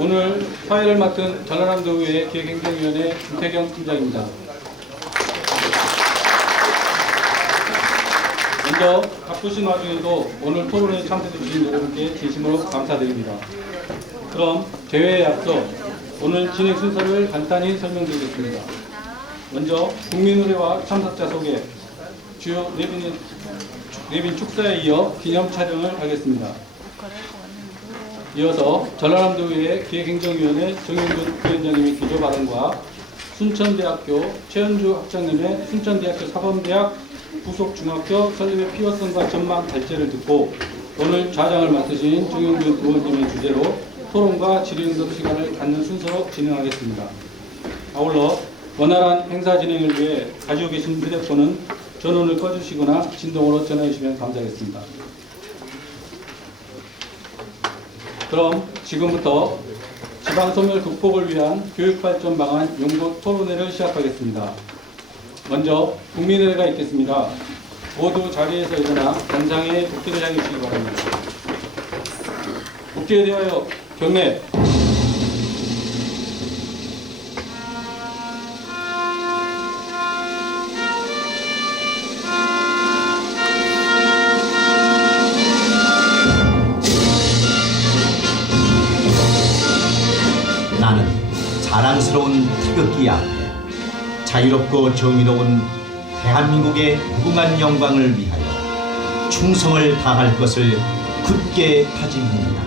오늘 사회를 맡은 전라남도의회 기획행정위원회 김태경 팀장입니다. 먼저 바쁘신 와중에도 오늘 토론회에 참석해주신 여러분께 진심으로 감사드립니다. 그럼 대회에 앞서 오늘 진행 순서를 간단히 설명드리겠습니다. 먼저 국민의회와 참석자 소개, 주요 내빈 축사에 이어 기념 촬영을 하겠습니다. 이어서 전라남도의회 기획행정위원회 정영균 부위원장님의 기조 발언과 순천대학교 최현주 학장님의 순천대학교 사범대학 부속중학교 설립의 필요성과 전망 발제를 듣고 오늘 좌장을 맡으신 정영균 의원님의 주제로 토론과 질의응답 시간을 갖는 순서로 진행하겠습니다. 아울러 원활한 행사 진행을 위해 가지고 계신 휴대폰은 전원을 꺼주시거나 진동으로 전화해 주시면 감사하겠습니다. 그럼 지금부터 지방소멸 극복을 위한 교육발전 방안 연구 토론회를 시작하겠습니다. 먼저 국민의회가 있겠습니다. 모두 자리에서 일어나 단상에 국기를 향해 주시기 바랍니다. 국기에 대하여 경례. 나는 자랑스러운 태극기 앞에 자유롭고 정의로운 대한민국의 무궁한 영광을 위하여 충성을 다할 것을 굳게 다짐합니다.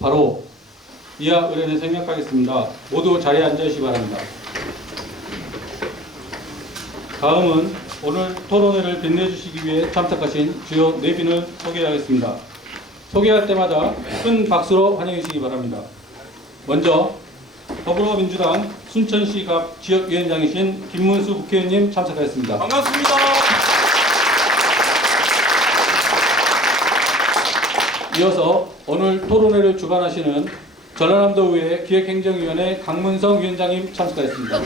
바로 이하 의뢰를 생략하겠습니다. 모두 자리에 앉으시기 바랍니다. 다음은 오늘 토론회를 빛내주시기 위해 참석하신 주요 내빈을 소개하겠습니다. 소개할 때마다 큰 박수로 환영해 주시기 바랍니다. 먼저 더불어민주당 순천시 갑 지역위원장이신 김문수 국회의원님 참석하였습니다. 반갑습니다. 이어서 오늘 토론회를 주관하시는 전라남도의회 기획행정위원회 강문성 위원장님 참석하였습니다.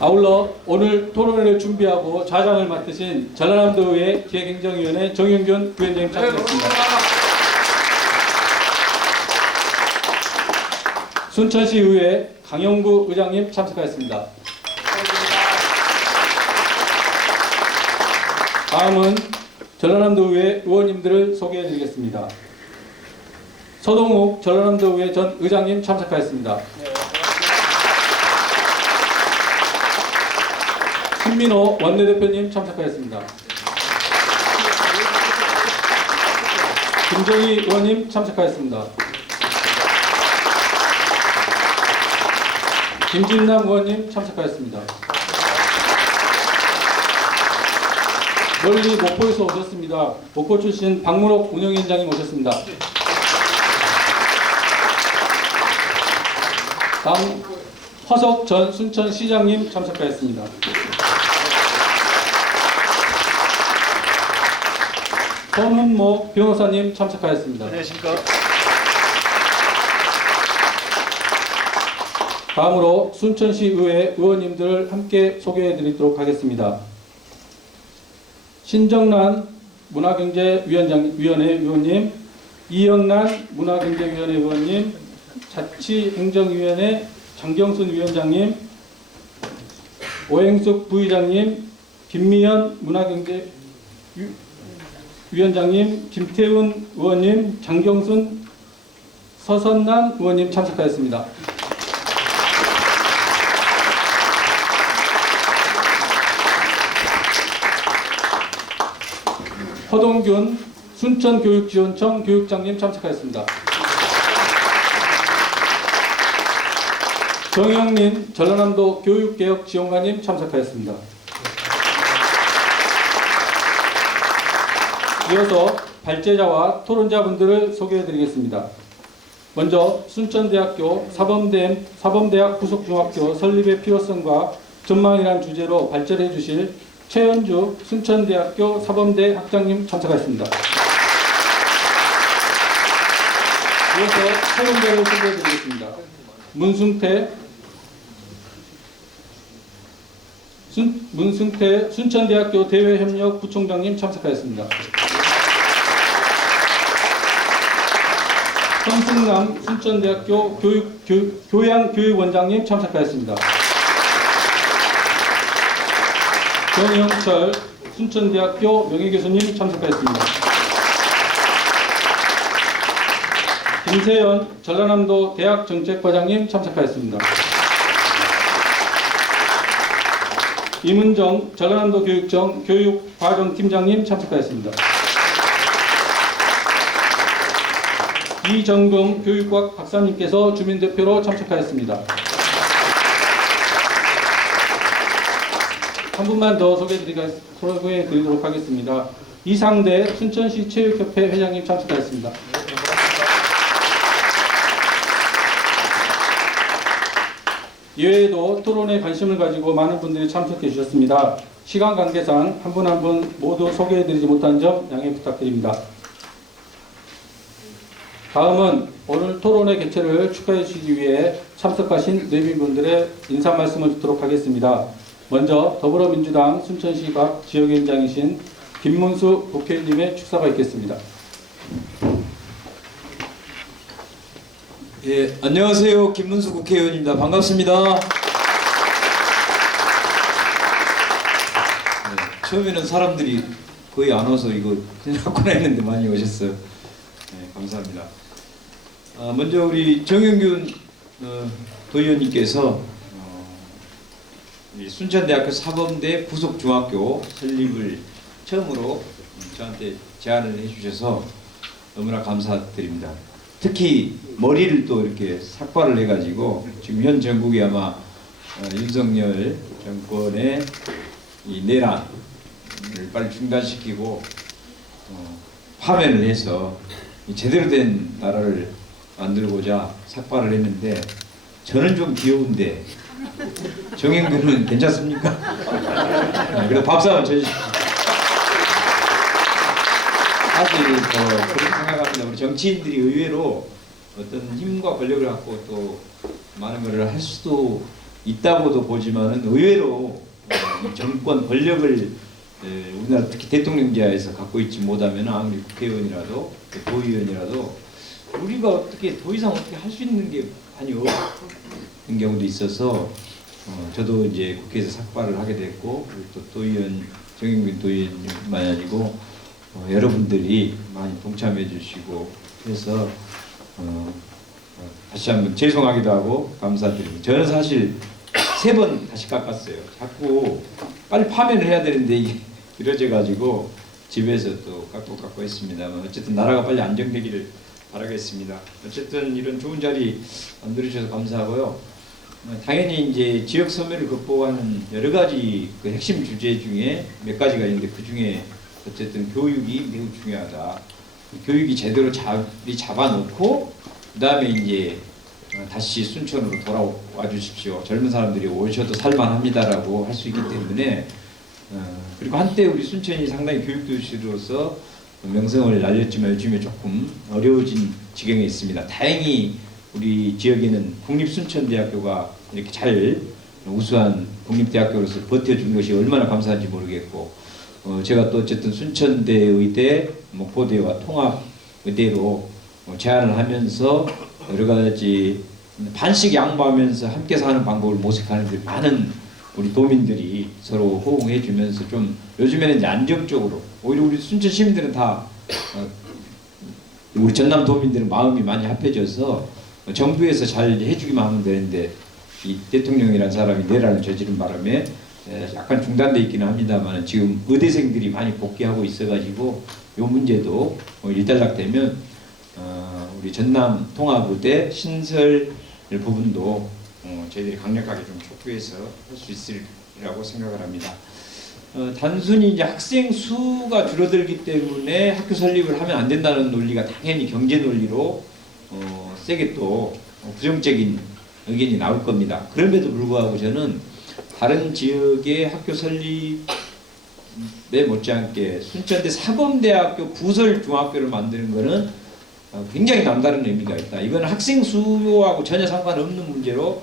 아울러 오늘 토론회를 준비하고 좌장을 맡으신 전라남도의회 기획행정위원회 정영균 부위원장님 참석했습니다. 순천시의회 강영구 의장님 참석하였습니다. 다음은 전라남도의회 의원님들을 소개해드리겠습니다. 서동욱 전라남도의회 전 의장님 참석하였습니다. 신민호 원내대표님 참석하였습니다. 김정희 의원님 참석하였습니다. 김진남 의원님 참석하였습니다. 멀리 목포에서 오셨습니다. 목포 출신 박문옥 운영위원장님 오셨습니다. 다음 허석 전 순천시장님 참석하였습니다. 손훈목 변호사님 참석하였습니다. 안녕하십니까. 다음으로 순천시의회 의원님들을 함께 소개해드리도록 하겠습니다. 신정란 문화경제위원회 의원님, 이영란 문화경제위원회 의원님, 자치행정위원회 장경순 위원장님, 오행숙 부의장님, 김미연 문화경제위원장님, 김태훈 의원님, 장경순 서선남 의원님 참석하였습니다. 허동균 순천교육지원청 교육장님 참석하였습니다. 정영민 전라남도 교육개혁지원관님 참석하였습니다. 이어서 발제자와 토론자분들을 소개해드리겠습니다. 먼저 순천대학교 사범대학 부속중학교 설립의 필요성과 전망이란 주제로 발제를 해주실 최현주 순천대학교 사범대 학장님 참석하셨습니다. 이어서 채용대를 소개해드리겠습니다. 문승태 순천대학교 대외협력 부총장님 참석하였습니다. 성승남 순천대학교 교양교육원장님 참석하였습니다. 정영철 순천대학교 명예교수님 참석하였습니다. 김세연 전라남도 대학정책과장님 참석하였습니다. 임은정 전라남도 교육청 교육과정팀장님 참석하였습니다. 이정금 교육학 박사님께서 주민대표로 참석하였습니다. 한 분만 더 소개해드리도록 하겠습니다. 이상대 순천시 체육협회 회장님 참석하였습니다. 이외에도 토론에 관심을 가지고 많은 분들이 참석해 주셨습니다. 시간 관계상 한 분 한 분 모두 소개해드리지 못한 점 양해 부탁드립니다. 다음은 오늘 토론의 개최를 축하해 주시기 위해 참석하신 내빈분들의 인사 말씀을 듣도록 하겠습니다. 먼저 더불어민주당 순천시 각 지역위원장이신 김문수 국회의원님의 축사가 있겠습니다. 예, 안녕하세요. 김문수 국회의원입니다. 반갑습니다. 네, 처음에는 사람들이 거의 안 와서 이거 큰일 났구나 했는데 많이 오셨어요. 네, 감사합니다. 먼저 우리 정영균 도의원님께서 순천대학교 사범대 부속중학교 설립을 처음으로 저한테 제안을 해주셔서 너무나 감사드립니다. 특히 머리를 또 이렇게 삭발을 해가지고 지금 현 전국이 아마 윤석열 정권의 이 내란을 빨리 중단시키고 파면을 해서 제대로 된 나라를 만들고자 삭발을 했는데 저는 좀 귀여운데 정영균은 괜찮습니까? 그래서 박수 한번 쳐주십시오. 사실 그렇게 생각합니다. 우리 정치인들이 의외로 어떤 힘과 권력을 갖고 또 많은 것을 할 수도 있다고도 보지만은 의외로 이 정권 권력을 우리나라 특히 대통령제하에서 갖고 있지 못하면 아무리 국회의원이라도 도의원이라도 우리가 어떻게 더 이상 어떻게 할 수 있는 게 많이 없는 경우도 있어서 저도 이제 국회에서 삭발을 하게 됐고 또 도의원 정영균 도의원뿐만 아니고 여러분들이 많이 동참해 주시고 해서 다시 한번 죄송하기도 하고 감사드립니다. 저는 사실 3번 다시 깎았어요. 자꾸 빨리 파면을 해야 되는데 이게 이뤄져 가지고 집에서 또 깎고 했습니다만 어쨌든 나라가 빨리 안정되기를 바라겠습니다. 어쨌든 이런 좋은 자리 만들어주셔서 감사하고요. 당연히 이제 지역 소멸을 극복하는 여러 가지 그 핵심 주제 중에 몇 가지가 있는데 그 중에 어쨌든 교육이 매우 중요하다. 교육이 제대로 자리 잡아놓고 그 다음에 이제 다시 순천으로 돌아와 주십시오. 젊은 사람들이 오셔도 살만합니다라고 할 수 있기 때문에 그리고 한때 우리 순천이 상당히 교육도시로서 명성을 날렸지만 요즘에 조금 어려워진 지경에 있습니다. 다행히 우리 지역에는 국립순천대학교가 이렇게 잘 우수한 국립대학교로서 버텨준 것이 얼마나 감사한지 모르겠고 제가 또 어쨌든 순천대의대, 목포대와 통합의대로 제안을 하면서 여러 가지 반씩 양보하면서 함께 사는 방법을 모색하는 데 많은 우리 도민들이 서로 호응해 주면서 좀 요즘에는 이제 안정적으로 오히려 우리 순천 시민들은 다 우리 전남 도민들은 마음이 많이 합해져서 정부에서 잘 해주기만 하면 되는데 이 대통령이라는 사람이 내란을 저지른 바람에 약간 중단돼 있기는 합니다만 지금 의대생들이 많이 복귀하고 있어가지고 이 문제도 일단락되면 우리 전남 통합의대 신설 부분도 저희들이 강력하게 좀 촉구해서 할 수 있으리라고 생각을 합니다. 단순히 이제 학생 수가 줄어들기 때문에 학교 설립을 하면 안 된다는 논리가 당연히 경제 논리로 세게 또 부정적인 의견이 나올 겁니다. 그럼에도 불구하고 저는 다른 지역의 학교 설립에 못지않게 순천대 사범대학교 부설 중학교를 만드는 것은 굉장히 남다른 의미가 있다. 이건 학생 수요하고 전혀 상관없는 문제로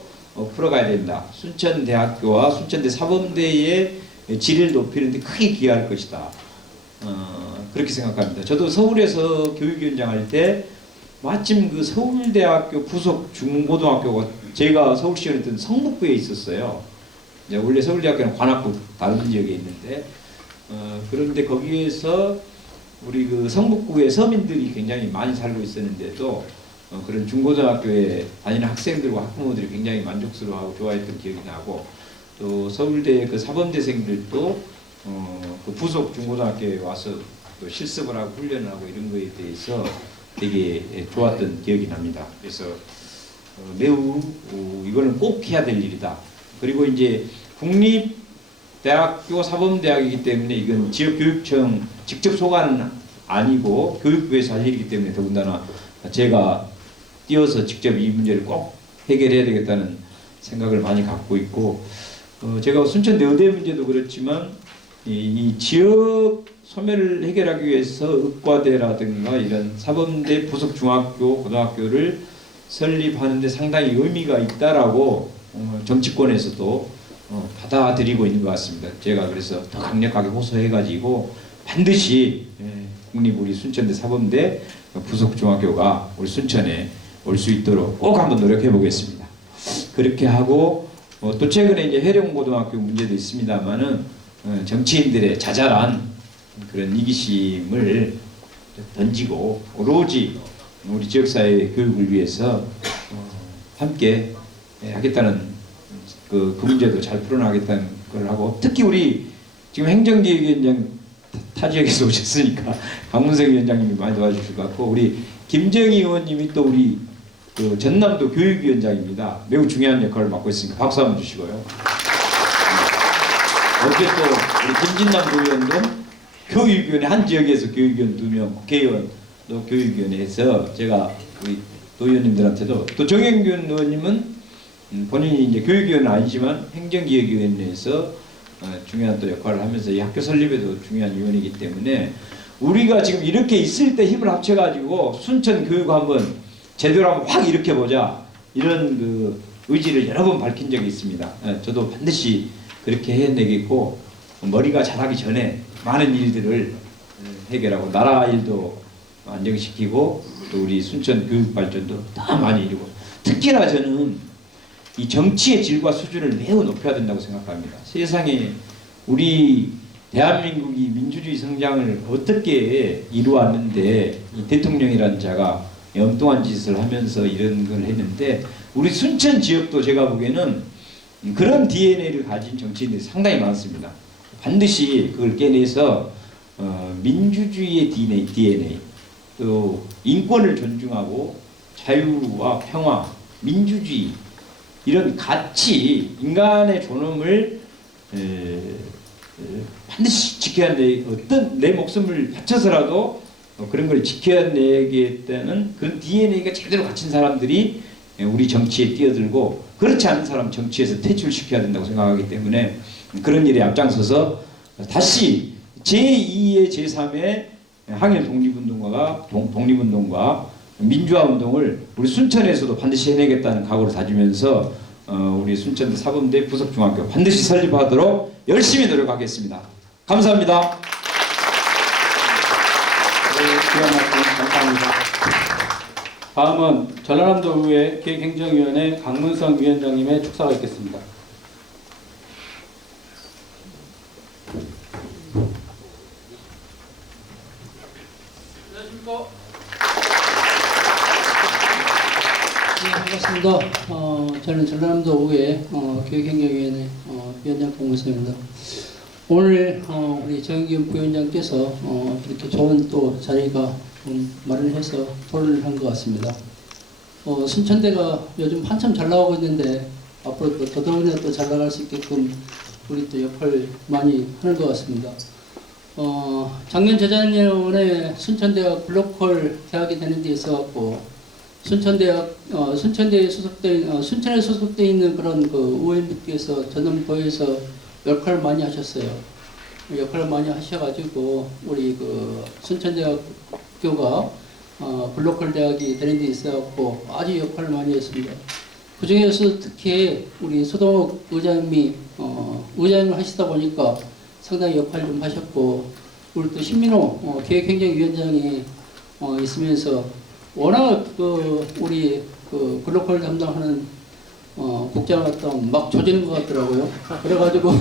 풀어가야 된다. 순천대학교와 순천대 사범대의 질을 높이는 데 크게 기여할 것이다. 그렇게 생각합니다. 저도 서울에서 교육위원장 할 때 마침 그 서울대학교 부속 중고등학교가 제가 서울시에 있던 성북구에 있었어요. 원래 서울대학교는 관악구 다른 지역에 있는데 그런데 거기에서 우리 그 성북구의 서민들이 굉장히 많이 살고 있었는데도 그런 중고등학교에 다니는 학생들과 학부모들이 굉장히 만족스러워하고 좋아했던 기억이 나고 또 서울대 그 사범대생들도 그 부속 중고등학교에 와서 또 실습을 하고 훈련을 하고 이런 거에 대해서 되게 좋았던 기억이 납니다. 그래서 매우 이거는 꼭 해야 될 일이다. 그리고 이제 국립대학교 사범대학이기 때문에 이건 지역교육청 직접 소관은 아니고 교육부에서 할 일이기 때문에 더군다나 제가 뛰어서 직접 이 문제를 꼭 해결해야 되겠다는 생각을 많이 갖고 있고 제가 순천대 의대 문제도 그렇지만 이 지역 소멸을 해결하기 위해서 의과대라든가 이런 사범대 부속 중학교, 고등학교를 설립하는 데 상당히 의미가 있다라고 정치권에서도 받아들이고 있는 것 같습니다. 제가 그래서 더 강력하게 호소해가지고 반드시 국립 우리 순천대 사범대 부속 중학교가 우리 순천에 올 수 있도록 꼭 한번 노력해 보겠습니다. 그렇게 하고 또 최근에 이제 해령고등학교 문제도 있습니다만은 정치인들의 자잘한 그런 이기심을 던지고 오로지 우리 지역사회의 교육을 위해서 함께 하겠다는 그 문제도 잘 풀어나가겠다는 걸 하고 특히 우리 지금 행정기획위원장 타 지역에서 오셨으니까 강문석 위원장님이 많이 도와주실 것 같고 우리 김정희 의원님이 또 우리 그 전남도 교육위원장입니다. 매우 중요한 역할을 맡고 있으니까 박수 한번 주시고요. 어제 또 우리 김진남 도의원도 교육위원회 한 지역에서 교육위원 2명, 국회의원도 교육위원회에서 제가 우리 도의원님들한테도 또 정영균 의원님은 본인이 이제 교육위원은 아니지만 행정기획위원회에서 중요한 또 역할을 하면서 이 학교 설립에도 중요한 위원이기 때문에 우리가 지금 이렇게 있을 때 힘을 합쳐가지고 순천 교육 한번 제대로 한번 확 일으켜보자 이런 그 의지를 여러 번 밝힌 적이 있습니다. 저도 반드시 그렇게 해내겠고 머리가 자라기 전에 많은 일들을 해결하고 나라 일도 안정시키고 또 우리 순천 교육 발전도 더 많이 이루고 특히나 저는 이 정치의 질과 수준을 매우 높여야 된다고 생각합니다. 세상에 우리 대한민국이 민주주의 성장을 어떻게 이루었는데 이 대통령이라는 자가 엉뚱한 짓을 하면서 이런 걸 했는데 우리 순천 지역도 제가 보기에는 그런 DNA를 가진 정치인들이 상당히 많습니다. 반드시 그걸 깨내서 민주주의의 DNA 또 인권을 존중하고 자유와 평화, 민주주의 이런 가치, 인간의 존엄을 반드시 지켜야 돼. 어떤 내 목숨을 바쳐서라도 그런 걸 지켜내겠다는 그런 DNA가 제대로 갖춘 사람들이 우리 정치에 뛰어들고 그렇지 않은 사람 정치에서 퇴출시켜야 된다고 생각하기 때문에 그런 일에 앞장서서 다시 제2의 제3의 항일 독립운동과 민주화 운동을 우리 순천에서도 반드시 해내겠다는 각오를 다지면서 우리 순천대 사범대 부속중학교 반드시 설립하도록 열심히 노력하겠습니다. 감사합니다. 귀한 말씀 감사합니다. 다음은 전라남도의회 기획행정위원회 강문성 위원장님의 축사가 있겠습니다. 안녕하십니까? 네, 반갑습니다. 저는 전라남도의회 기획행정위원회 위원장 강문성입니다. 오늘 우리 정의균 부위원장께서 이렇게 좋은 또 자리가 마련해서 토론을 한 것 같습니다. 순천대가 요즘 한참 잘 나오고 있는데 앞으로 또 더더욱이나 또 잘 나갈 수 있게끔 우리 또 역할 많이 하는 것 같습니다. 작년 재작년에 순천대가 글로컬 대학이 되는 데 있어갖고 순천대에 소속된 순천에 소속되어 있는 그런 그 의원님께서 전남도에서 역할을 많이 하셨어요. 역할을 많이 하셔가지고 우리 그 순천대학교가 글로컬 대학이 되는 데 있어갖고 아주 역할을 많이 했습니다. 그 중에서 특히 우리 서동욱 의장님이 의장님을 하시다 보니까 상당히 역할을 좀 하셨고, 우리 또 신민호 기획행정위원장이 있으면서 워낙 우리 글로컬 담당하는 국장을 갖다 막 조지는 것 같더라고요. 그래가지고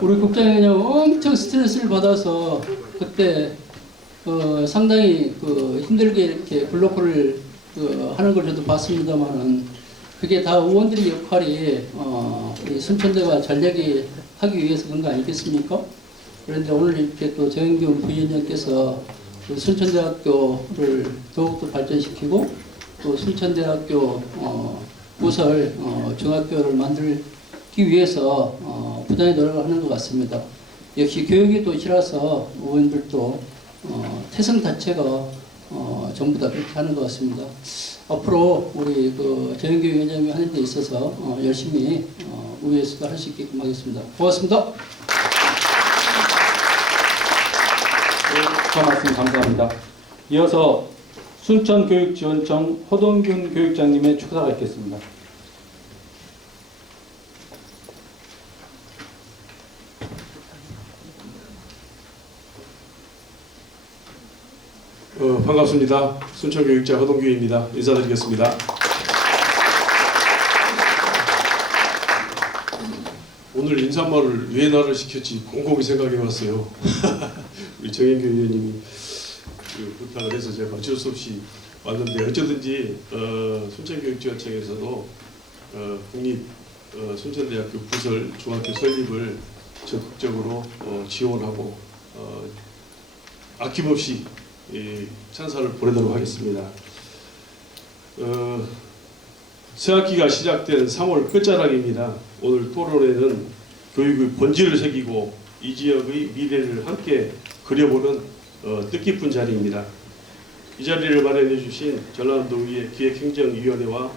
우리 국장이 그냥 엄청 스트레스를 받아서 그때 상당히 힘들게 이렇게 글로컬을 하는 걸 저도 봤습니다만은, 그게 다 의원들의 역할이 우리 순천대가 잘 되게 하기 위해서 그런 거 아니겠습니까? 그런데 오늘 이렇게 또 정영균 부위원장께서 순천대학교를 더욱더 발전시키고 또 순천대학교 부설 중학교를 만들기 위해서 부단히 노력을 하는 것 같습니다. 역시 교육이 도시라서 의원들도 태생 자체가 전부 다 그렇게 하는 것 같습니다. 앞으로 우리 정영규 위원장이 하는 데 있어서 열심히 의회에서도 할 수 있게끔 하겠습니다. 고맙습니다. 저 말씀 감사합니다. 이어서 순천교육지원청 호동균 교육장님의 축사가 있겠습니다. 반갑습니다. 순천교육자 허동규입니다. 인사드리겠습니다. 오늘 인사말을 왜 나를 시켰지 곰곰이 생각해봤어요. 우리 정인규 의원님이 부탁을 해서 제가 어쩔 수 없이 왔는데, 어쩌든지 순천교육지원청에서도 국립 순천대학교 부설 중학교 설립을 적극적으로 지원하고 아낌없이 찬사를 보내도록 하겠습니다. 새학기가 시작된 3월 끝자락입니다. 오늘 토론회는 교육의 본질을 새기고 이 지역의 미래를 함께 그려보는 뜻깊은 자리입니다. 이 자리를 마련해 주신 전라남도의회 기획행정위원회와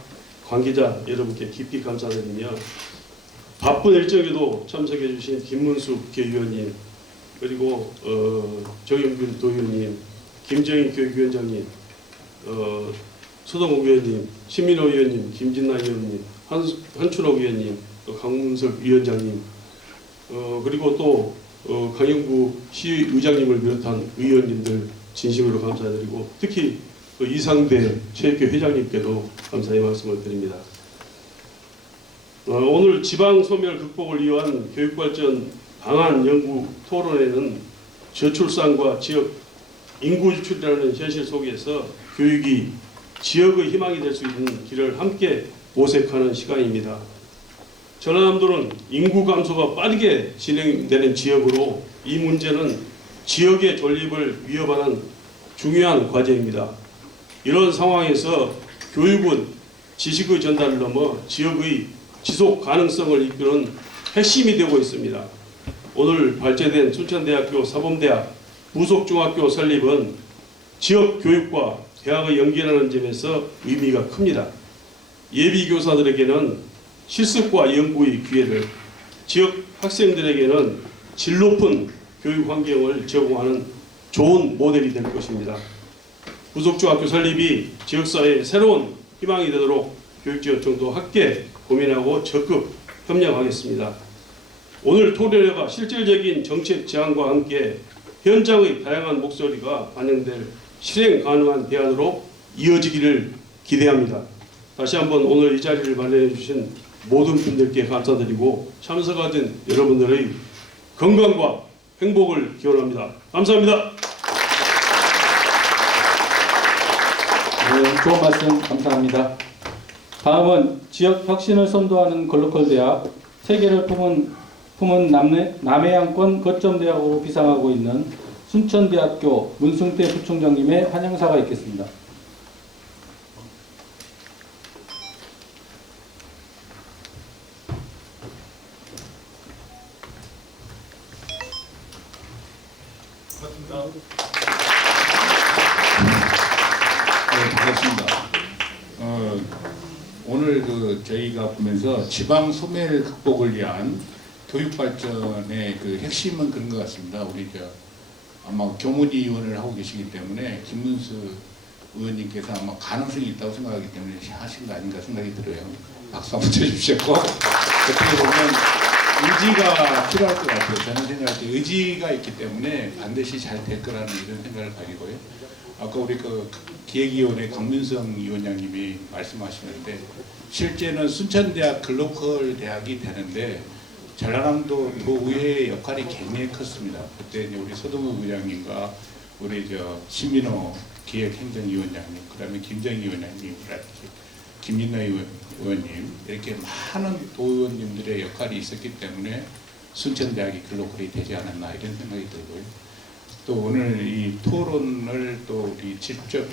관계자 여러분께 깊이 감사드리며, 바쁜 일정에도 참석해 주신 김문수 국회의원님, 그리고 정영균 도의원님, 김정인 교육위원장님, 서동욱 의원님, 신민호 의원님, 김진나 의원님, 한춘옥 의원님, 강문석 위원장님, 그리고 또 강영구 시의장님을 비롯한 의원님들 진심으로 감사드리고, 특히 이상대 체육회 회장님께도 감사의 말씀을 드립니다. 오늘 지방 소멸 극복을 위한 교육발전 방안 연구 토론회는 저출산과 지역 인구 유출이라는 현실 속에서 교육이 지역의 희망이 될 수 있는 길을 함께 모색하는 시간입니다. 전라남도는 인구 감소가 빠르게 진행되는 지역으로 이 문제는 지역의 존립을 위협하는 중요한 과제입니다. 이런 상황에서 교육은 지식의 전달을 넘어 지역의 지속 가능성을 이끄는 핵심이 되고 있습니다. 오늘 발제된 순천대학교 사범대학 부속중학교 설립은 지역 교육과 대학을 연결하는 점에서 의미가 큽니다. 예비교사들에게는 실습과 연구의 기회를, 지역 학생들에게는 질 높은 교육 환경을 제공하는 좋은 모델이 될 것입니다. 부속중학교 설립이 지역사회의 새로운 희망이 되도록 교육지원청도 함께 고민하고 적극 협력하겠습니다. 오늘 토론회가 실질적인 정책 제안과 함께 현장의 다양한 목소리가 반영될 실행 가능한 대안으로 이어지기를 기대합니다. 다시 한번 오늘 이 자리를 마련해 주신 모든 분들께 감사드리고 참석하신 여러분들의 건강과 행복을 기원합니다. 감사합니다. 네, 좋은 말씀 감사합니다. 다음은 지역 혁신을 선도하는 글로컬 대학, 세계를 품은 남해안권 거점 대학으로 비상하고 있는 순천대학교 문승태 부총장님의 환영사가 있겠습니다. 네, 반갑습니다. 오늘 저희가 보면서 지방 소멸 극복을 위한 교육 발전의 핵심은 그런 것 같습니다. 우리 아마 교문위원을 하고 계시기 때문에 김문수 의원님께서 아마 가능성이 있다고 생각하기 때문에 하신 거 아닌가 생각이 들어요. 박수 한번 쳐주십시오. 어떻게 보면 의지가 필요할 것 같아요. 저는 생각할 때 의지가 있기 때문에 반드시 잘 될 거라는 이런 생각을 가지고요. 아까 우리 그 기획위원회 강민성 위원장님이 말씀하시는데 실제는 순천대학 글로컬 대학이 되는데 전라남도 의회의 역할이 굉장히 컸습니다. 그때 이제 우리 서동욱 의장님과 우리 신민호 기획행정위원장님, 그다음에 김정희 위원장님, 김민나 의원님 이렇게 많은 도의원님들의 역할이 있었기 때문에 순천대학이 글로컬이 되지 않았나 이런 생각이 들고요. 또 오늘 이 토론을 또 우리 직접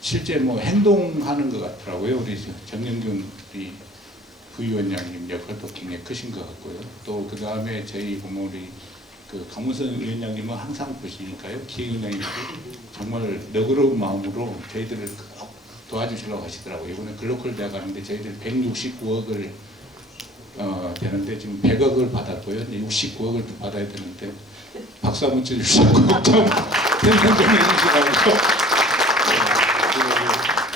실제 행동하는 것 같더라고요. 우리 정영균 우리 부위원장님 역할도 굉장히 크신 것 같고요. 또 그 다음에 저희 보면 우리 그 강문선 위원장님은 항상 보시니까요. 기획위원장님도 정말 너그러운 마음으로 저희들을 도와주시려고 하시더라고요. 이번에 글로컬 대학 가는데 저희들 169억을 되는데 지금 100억을 받았고요. 69억을 받아야 되는데 박수 한번 쳐주시고 좀 편성 좀 해주시라고.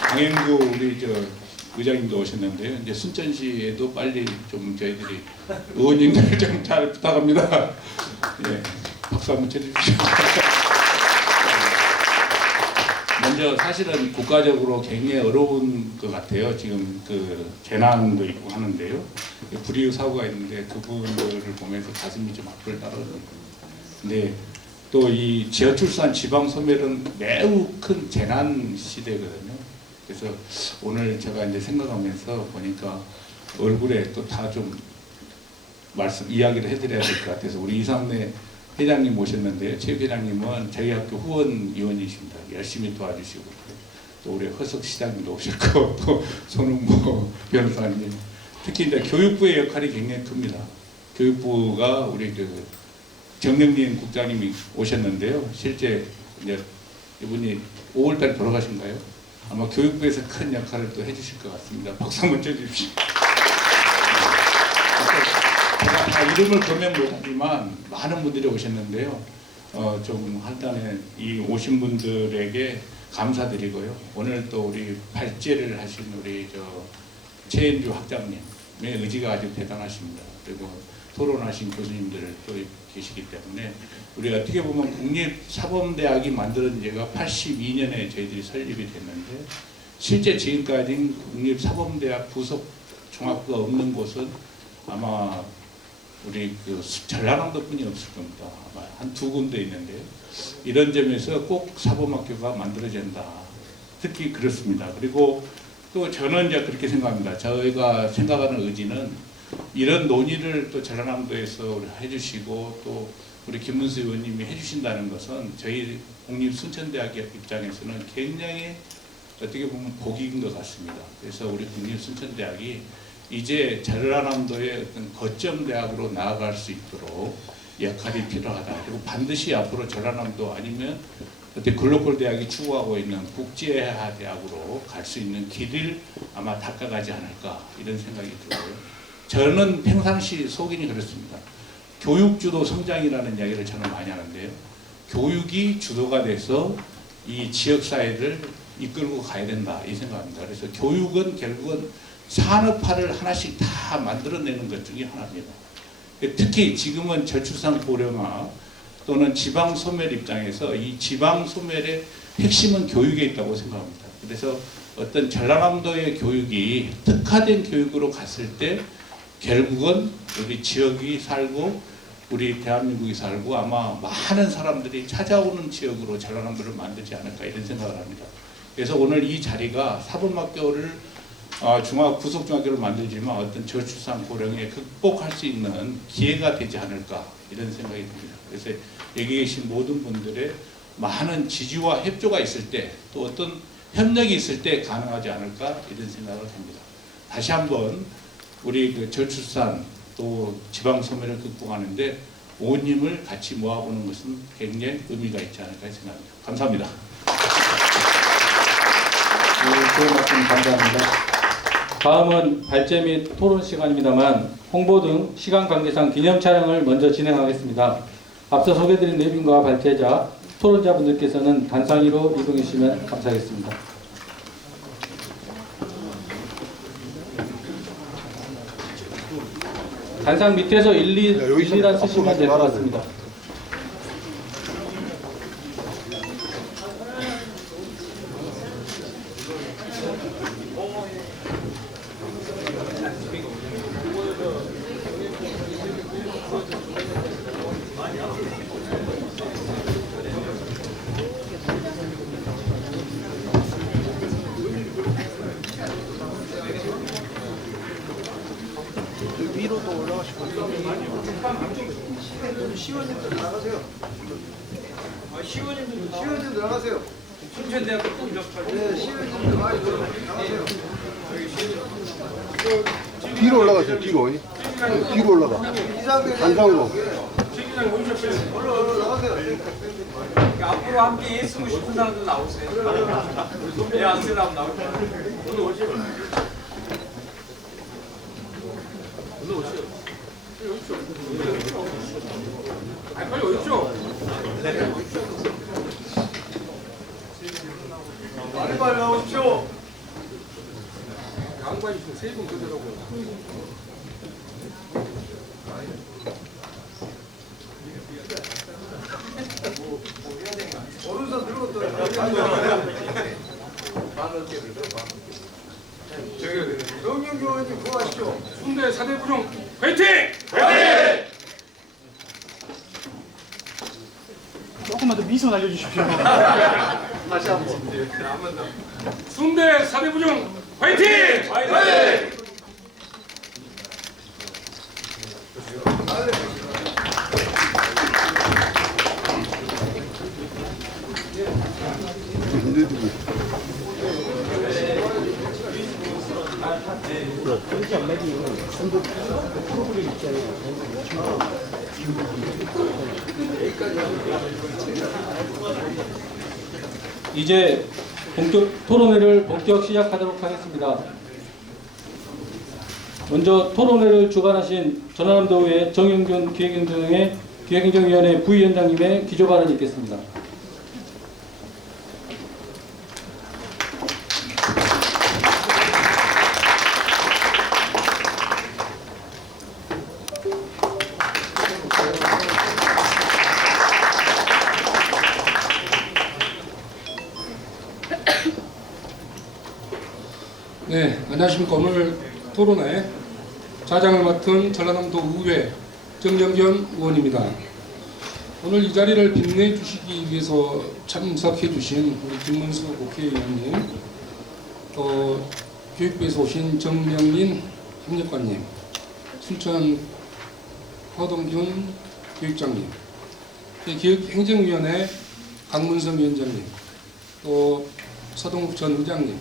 강행구 우리 의장님도 오셨는데요. 이제 순천시에도 빨리 좀 저희들이 의원님들 좀 잘 부탁합니다. 예, 박수 한번 쳐주십시오. 먼저 사실은 국가적으로 굉장히 어려운 것 같아요. 지금 그 재난도 있고 하는데요. 불이익 사고가 있는데 그분들을 보면서 가슴이 좀 아플 따름입니다. 근데 또 이 지하출산 지방 소멸은 매우 큰 재난 시대거든요. 그래서 오늘 제가 이제 생각하면서 보니까 얼굴에 또 다 좀 이야기를 해드려야 될 것 같아서 우리 이상래 회장님 모셨는데요. 최 회장님은 저희 학교 후원 위원이십니다. 열심히 도와주시고 또 우리 허석 시장님도 오셨고 또 손흥모 변호사님 특히 이제 교육부의 역할이 굉장히 큽니다. 교육부가 우리 정영민 국장님이 오셨는데요. 실제 이제 이분이 5월달에 돌아가신가요? 아마 교육부에서 큰 역할을 또 해주실 것 같습니다. 박수 한번 쳐주십시오. 제가 다 이름을 보면 못하지만 많은 분들이 오셨는데요. 좀 한단에 이 오신 분들에게 감사드리고요. 오늘 또 우리 발제를 하신 우리 최현주 학장님의 의지가 아주 대단하십니다. 그리고 토론하신 교수님들 또 계시기 때문에 우리 어떻게 보면 국립사범대학이 만들어진 지가 82년에 저희들이 설립이 됐는데 실제 지금까지 국립사범대학 부속 종합부가 없는 곳은 아마 우리 전라남도뿐이 없을 겁니다. 아마 한 2군데 있는데요. 이런 점에서 꼭 사범학교가 만들어진다. 특히 그렇습니다. 그리고 또 저는 이제 그렇게 생각합니다. 저희가 생각하는 의지는 이런 논의를 또 전라남도에서 해주시고 또 우리 김문수 의원님이 해주신다는 것은 저희 국립순천대학 입장에서는 굉장히 어떻게 보면 복인 것 같습니다. 그래서 우리 국립순천대학이 이제 전라남도의 어떤 거점 대학으로 나아갈 수 있도록 역할이 필요하다. 그리고 반드시 앞으로 전라남도 아니면 그때 글로컬 대학이 추구하고 있는 국제화 대학으로 갈 수 있는 길을 아마 닦아가지 않을까 이런 생각이 들고요. 저는 평상시 속인이 그렇습니다. 교육주도 성장이라는 이야기를 저는 많이 하는데요. 교육이 주도가 돼서 이 지역사회를 이끌고 가야 된다 이 생각합니다. 그래서 교육은 결국은 산업화를 하나씩 다 만들어내는 것 중에 하나입니다. 특히 지금은 저출산 고령화 또는 지방 소멸 입장에서 이 지방 소멸의 핵심은 교육에 있다고 생각합니다. 그래서 어떤 전라남도의 교육이 특화된 교육으로 갔을 때 결국은 우리 지역이 살고 우리 대한민국이 살고 아마 많은 사람들이 찾아오는 지역으로 전라남도를 만들지 않을까 이런 생각을 합니다. 그래서 오늘 이 자리가 사범학교를 부속중학교를 만들지만 어떤 저출산 고령에 극복할 수 있는 기회가 되지 않을까 이런 생각이 듭니다. 그래서 여기 계신 모든 분들의 많은 지지와 협조가 있을 때 또 어떤 협력이 있을 때 가능하지 않을까 이런 생각을 합니다. 다시 한번 우리 저출산 또 지방 소멸을 극복하는데 온 힘을 같이 모아보는 것은 굉장히 의미가 있지 않을까 생각합니다. 감사합니다. 좋은 말씀 감사합니다. 다음은 발제 및 토론 시간입니다만 홍보 등 시간 관계상 기념 촬영을 먼저 진행하겠습니다. 앞서 소개드린 내빈과 발제자 토론자분들께서는 단상위로 이동해 주시면 감사하겠습니다. 단상 밑에서 1, 2단 쓰시면 될 것 같습니다. 시원님 들어가세요. 순천대학교 네, 시원님 나가세요. 뒤로 올라가세요. 뒤로. 네, 뒤로 올라가. 단상으로. 앞으로 함께 쓰고 싶은 사람들 나오세요. 안 쓰려면 나오세요. 오늘 오시죠. 빨리 오십시오. 빨리 나오십시오. 양반이 지금 세분 그대로고. 오른손 들고 또 정영 교원님 구하시죠. 순대 사대부종 화이팅! 조금만 더 미소 날려주십시오. 다시 한번. 순대 사대부종 화이팅! 이제 토론회를 본격 시작하도록 하겠습니다. 먼저 토론회를 주관하신 전라남도의회 정영균 기획행정위원회 부위원장님의 기조 발언이 있겠습니다. 네, 안녕하십니까. 오늘 토론회 자장을 맡은 전라남도 의회 정영균 의원입니다. 오늘 이 자리를 빛내주시기 위해서 참석해주신 우리 김문수 국회의원님, 또 교육부에서 오신 정명린 협력관님, 순천 허동균 교육장님, 기획행정위원회 강문성 위원장님, 또 서동욱 전 의장님,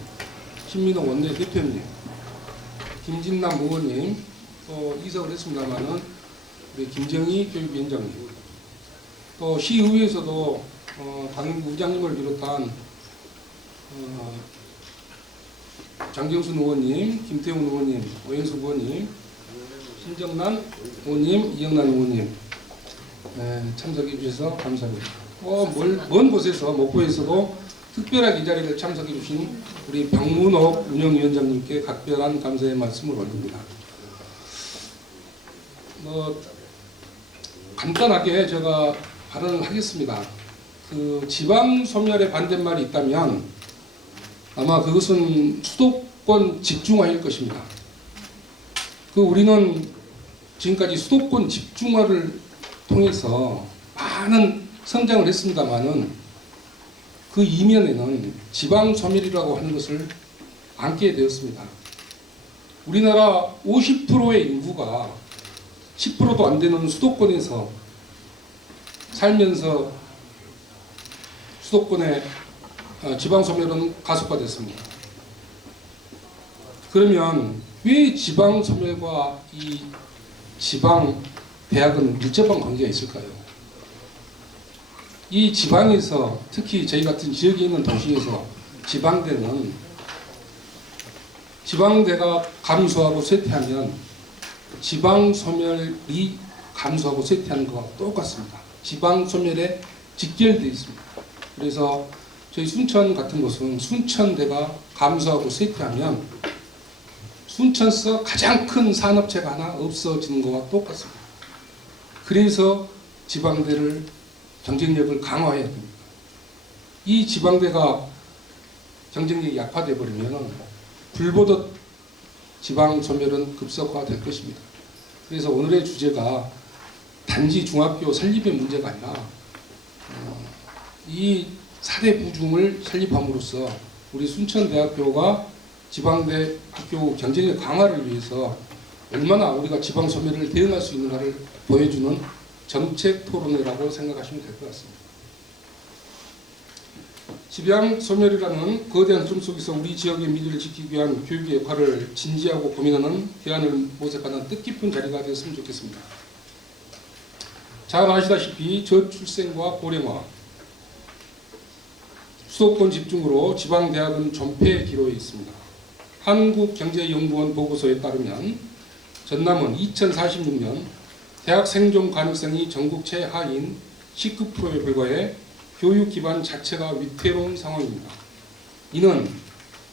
신민호 원내대표님, 김진남 의원님, 또 이석을 했습니다마는 우리 김정희 교육위원장님, 또 시의회에서도 강인구 의장님을 비롯한 장경순 의원님, 김태훈 의원님, 오영숙 의원님, 신정난 의원님, 이영란 의원님 참석해 주셔서 감사합니다. 먼 곳에서 목포에서도 특별하게 이 자리를 참석해 주신 우리 박문옥 운영위원장님께 각별한 감사의 말씀을 올립니다. 간단하게 제가 발언을 하겠습니다. 그 지방 소멸의 반대말이 있다면 아마 그것은 수도권 집중화일 것입니다. 우리는 지금까지 수도권 집중화를 통해서 많은 성장을 했습니다만은 그 이면에는 지방 소멸이라고 하는 것을 안게 되었습니다. 우리나라 50%의 인구가 10%도 안 되는 수도권에서 살면서 수도권의 지방 소멸은 가속화됐습니다. 그러면 왜 지방 소멸과 이 지방 대학은 밀접한 관계가 있을까요? 이 지방에서, 특히 저희 같은 지역에 있는 도시에서 지방대는 지방대가 감소하고 쇠퇴하면 지방 소멸이 감소하고 쇠퇴하는 것과 똑같습니다. 지방 소멸에 직결되어 있습니다. 그래서 저희 순천 같은 곳은 순천대가 감소하고 쇠퇴하면 순천서 가장 큰 산업체가 하나 없어지는 것과 똑같습니다. 그래서 지방대를 경쟁력을 강화해야 됩니다. 이 지방대가 경쟁력이 약화돼 버리면 불보듯 지방 소멸은 급속화될 것입니다. 그래서 오늘의 주제가 단지 중학교 설립의 문제가 아니라 이 4대 부중을 설립함으로써 우리 순천대학교가 지방대 학교 경쟁력 강화를 위해서 얼마나 우리가 지방 소멸을 대응할 수 있는가를 보여주는 정책 토론회라고 생각하시면 될 것 같습니다. 지방 소멸이라는 거대한 흐름 속에서 우리 지역의 미래를 지키기 위한 교육의 역할을 진지하고 고민하는 대안을 모색하는 뜻깊은 자리가 되었으면 좋겠습니다. 잘 아시다시피 저출생과 고령화, 수도권 집중으로 지방대학은 존폐 기로에 있습니다. 한국경제연구원 보고서에 따르면 전남은 2046년 대학 생존 가능성이 전국 최하인 19%에 불과해 교육 기반 자체가 위태로운 상황입니다. 이는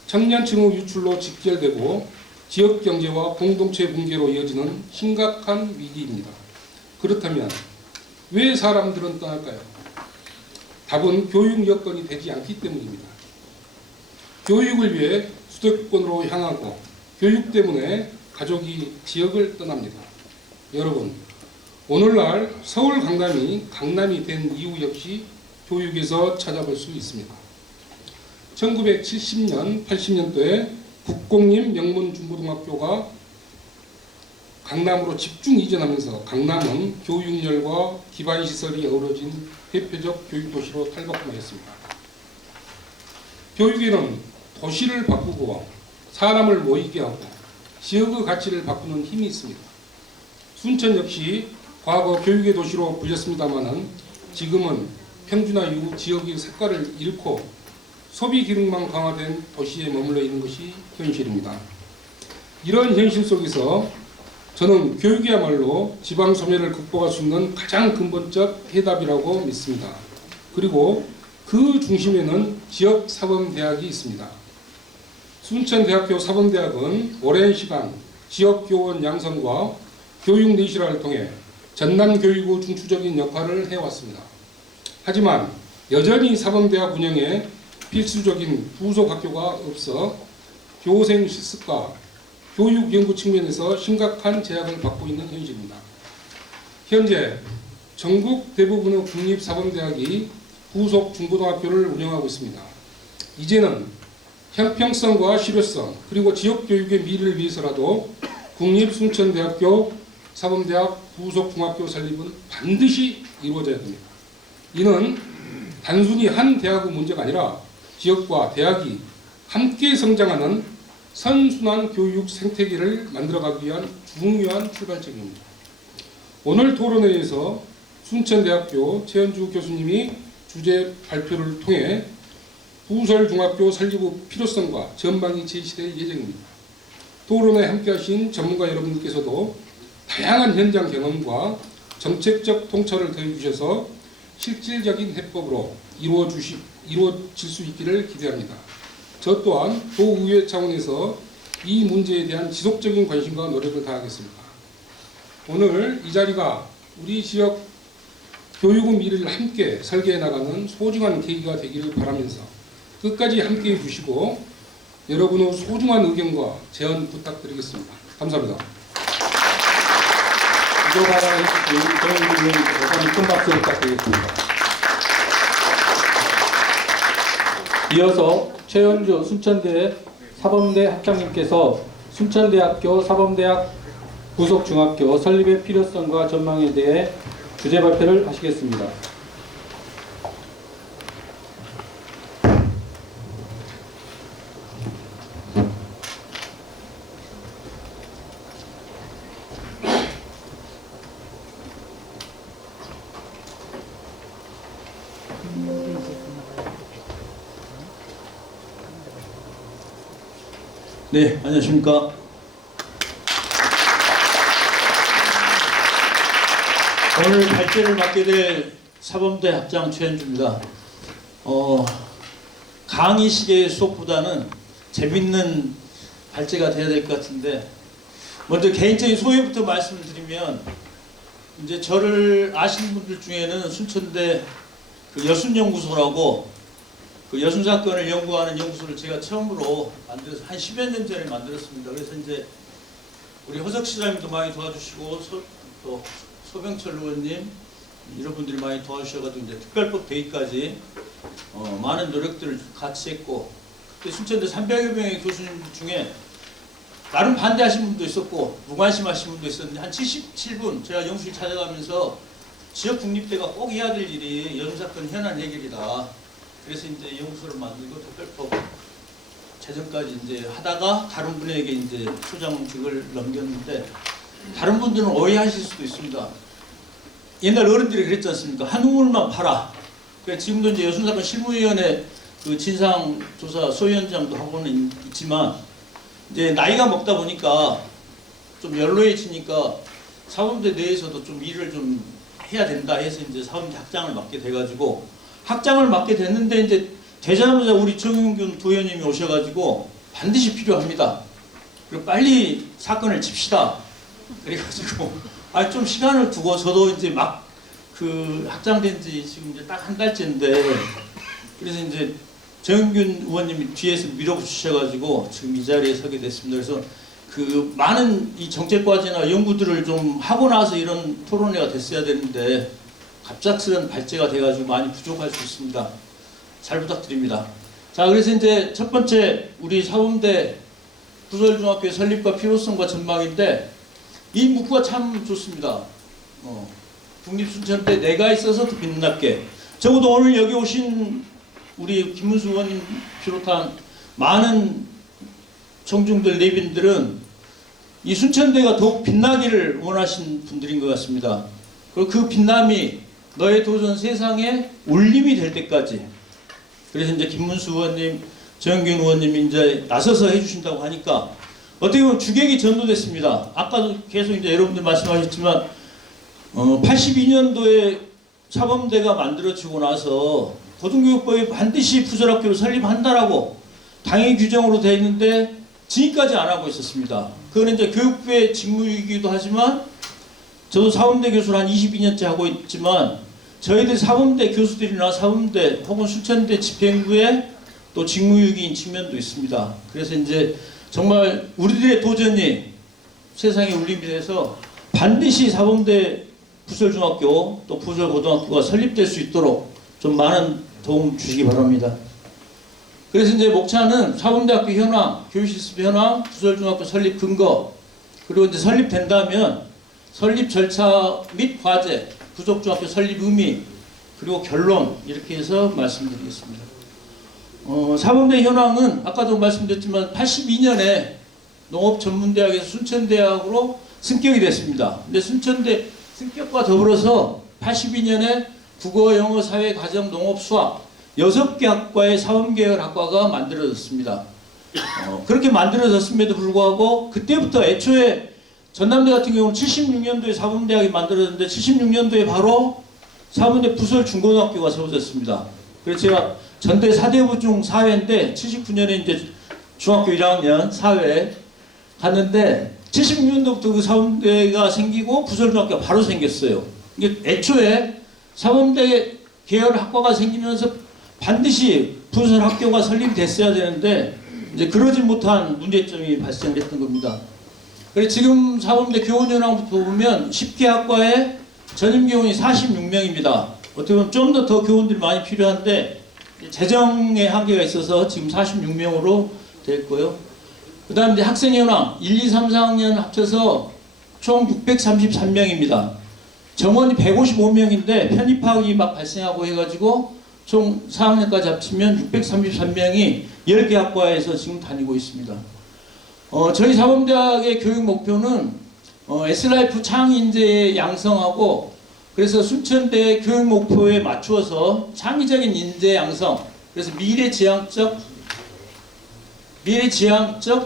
청년층의 유출로 직결되고 지역 경제와 공동체 붕괴로 이어지는 심각한 위기입니다. 그렇다면 왜 사람들은 떠날까요? 답은 교육 여건이 되지 않기 때문입니다. 교육을 위해 수도권으로 향하고 교육 때문에 가족이 지역을 떠납니다. 여러분, 오늘날 서울 강남이 강남이 된 이유 역시 교육에서 찾아볼 수 있습니다. 1970년, 80년도에 국공립 명문중고등학교가 강남으로 집중 이전하면서 강남은 교육열과 기반시설이 어우러진 대표적 교육도시로 탈바꿈하였습니다. 교육에는 도시를 바꾸고 사람을 모이게 하고 지역의 가치를 바꾸는 힘이 있습니다. 순천 역시 과거 교육의 도시로 불렸습니다마는 지금은 평준화 이후 지역의 색깔을 잃고 소비 기능만 강화된 도시에 머물러 있는 것이 현실입니다. 이런 현실 속에서 저는 교육이야말로 지방 소멸을 극복할 수 있는 가장 근본적 해답이라고 믿습니다. 그리고 그 중심에는 지역 사범대학이 있습니다. 순천대학교 사범대학은 오랜 시간 지역 교원 양성과 교육 내실화를 통해 전남 교육의 중추적인 역할을 해왔습니다. 하지만 여전히 사범대학 운영에 필수적인 부속 학교가 없어 교생 실습과 교육 연구 측면에서 심각한 제약을 받고 있는 현실입니다. 현재 전국 대부분의 국립사범대학이 부속 중고등학교를 운영하고 있습니다. 이제는 형평성과 실효성 그리고 지역교육의 미래를 위해서라도 국립순천대학교 사범대학 부속 중학교 설립은 반드시 이루어져야 됩니다. 이는 단순히 한 대학의 문제가 아니라 지역과 대학이 함께 성장하는 선순환 교육 생태계를 만들어가기 위한 중요한 출발점입니다. 오늘 토론회에서 순천대학교 최현주 교수님이 주제 발표를 통해 부설중학교 설립의 필요성과 전망이 제시될 예정입니다. 토론에 함께하신 전문가 여러분께서도 다양한 현장 경험과 정책적 통찰을 더해주셔서 실질적인 해법으로 이루어질 수 있기를 기대합니다. 저 또한 도의회 차원에서 이 문제에 대한 지속적인 관심과 노력을 다하겠습니다. 오늘 이 자리가 우리 지역 교육의 미래를 함께 설계해 나가는 소중한 계기가 되기를 바라면서 끝까지 함께해 주시고 여러분의 소중한 의견과 제안 부탁드리겠습니다. 감사합니다. 이조 발언해 주신 정영균 의원님께 큰 박수 부탁드리겠습니다. 이어서 최현주 순천대 사범대 학장님께서 순천대학교 사범대학 부속중학교 설립의 필요성과 전망에 대해 주제 발표를 하시겠습니다. 네, 안녕하십니까. 오늘 발제를 맡게 될 사범대 학장 최현주입니다. 강의식의 수업보다는 재밌는 발제가 돼야 될 것 같은데, 먼저 개인적인 소회부터 말씀을 드리면, 이제 저를 아시는 분들 중에는 순천대 그 여순연구소라고 그 여순 사건을 연구하는 연구소를 제가 처음으로 만들어서 한 10여 년 전에 만들었습니다. 그래서 이제 우리 허석 시장님도 많이 도와주시고 또 소병철 의원님 이런 분들이 많이 도와주셔가지고 이제 특별법 대의까지 많은 노력들을 같이 했고, 그때 순천대 300여 명의 교수님 중에 나름 반대하신 분도 있었고 무관심하신 분도 있었는데 한 77분 제가 연구실 찾아가면서 지역 국립대가 꼭 해야 될 일이 여순사건 현안 해결이다. 그래서 이제 연구소를 만들고 특별법 제정까지 이제 하다가 다른 분에게 이제 소장직을 넘겼는데, 다른 분들은 오해하실 수도 있습니다. 옛날 어른들이 그랬지 않습니까? 한 우물만 파라. 그러니까 지금도 이제 여순사건 실무위원회 그 진상조사 소위원장도 하고는 있지만, 이제 나이가 먹다 보니까 좀 연로해지니까 사범대 내에서도 좀 일을 좀 해야 된다 해서 이제 사범대 학장을 맡게 돼가지고, 학장을 맡게 됐는데 이제 되자마자 우리 정윤균 부의원님이 오셔가지고 반드시 필요합니다. 그리고 빨리 사건을 칩시다. 그래가지고 좀 시간을 두고 저도 이제 막 그 학장된 지 지금 이제 딱 한 달째인데, 그래서 이제 정윤균 의원님이 뒤에서 밀어주셔가지고 지금 이 자리에 서게 됐습니다. 그래서 그 많은 이 정책 과제나 연구들을 좀 하고 나서 이런 토론회가 됐어야 되는데 갑작스런 발제가 돼가지고 많이 부족할 수 있습니다. 잘 부탁드립니다. 자, 그래서 이제 첫 번째 우리 사범대 부설중학교의 설립과 필요성과 전망인데, 이 문구가 참 좋습니다. 국립순천대 내가 있어서 더 빛났게. 적어도 오늘 여기 오신 우리 김문수 의원님 비롯한 많은 청중들 내빈들은 이 순천대가 더욱 빛나기를 원하신 분들인 것 같습니다. 그리고 그 빛남이 너의 도전 세상에 울림이 될 때까지. 그래서 이제 김문수 의원님, 정윤균 의원님이 이제 나서서 해주신다고 하니까 어떻게 보면 주객이 전도됐습니다. 아까도 계속 이제 여러분들 말씀하셨지만 82년도에 사범대가 만들어지고 나서 고등교육법에 반드시 부설학교를 설립한다라고 당연히 규정으로 되어 있는데 지금까지 안 하고 있었습니다. 그건 이제 교육부의 직무이기도 하지만 저도 사범대 교수를 한 22년째 하고 있지만 저희들 사범대 교수들이나 사범대 혹은 순천대 집행부의 또 직무유기인 측면도 있습니다. 그래서 이제 정말 우리들의 도전이 세상에 울림이 돼서 반드시 사범대 부설중학교 또 부설고등학교가 설립될 수 있도록 좀 많은 도움 주시기 바랍니다. 그래서 이제 목차는 사범대학교 현황, 교육시스템 현황, 부설중학교 설립 근거, 그리고 이제 설립된다면 설립 절차 및 과제, 부속중학교 설립 의미, 그리고 결론 이렇게 해서 말씀드리겠습니다. 사범대 현황은 아까도 말씀드렸지만 82년에 농업전문대학에서 순천대학으로 승격이 됐습니다. 근데 순천대 승격과 더불어서 82년에 국어, 영어, 사회, 가정, 농업, 수학 6개 학과의 사범계열 학과가 만들어졌습니다. 그렇게 만들어졌음에도 불구하고 그때부터 애초에 전남대 같은 경우는 76년도에 사범대학이 만들어졌는데 76년도에 바로 사범대 부설 중고등학교가 세워졌습니다. 그래서 제가 전대 사대부 중 4회인데 79년에 이제 중학교 1학년 4회 갔는데 76년도부터 그 사범대가 생기고 부설중학교가 바로 생겼어요. 이게 애초에 사범대 계열 학과가 생기면서 반드시 부설학교가 설립됐어야 되는데 이제 그러지 못한 문제점이 발생했던 겁니다. 그래서 지금 사범대 교원 현황부터 보면 10개 학과에 전임 교원이 46명입니다. 어떻게 보면 좀 더 교원들이 많이 필요한데 재정의 한계가 있어서 지금 46명으로 됐고요. 그 다음에 학생 현황 1, 2, 3, 4학년 합쳐서 총 633명입니다. 정원이 155명인데 편입학이 막 발생하고 해가지고 총 4학년까지 합치면 633명이 10개 학과에서 지금 다니고 있습니다. 저희 사범대학의 교육 목표는 S라이프 창인재 양성하고, 그래서 순천대 교육 목표에 맞추어서 창의적인 인재 양성, 그래서 미래지향적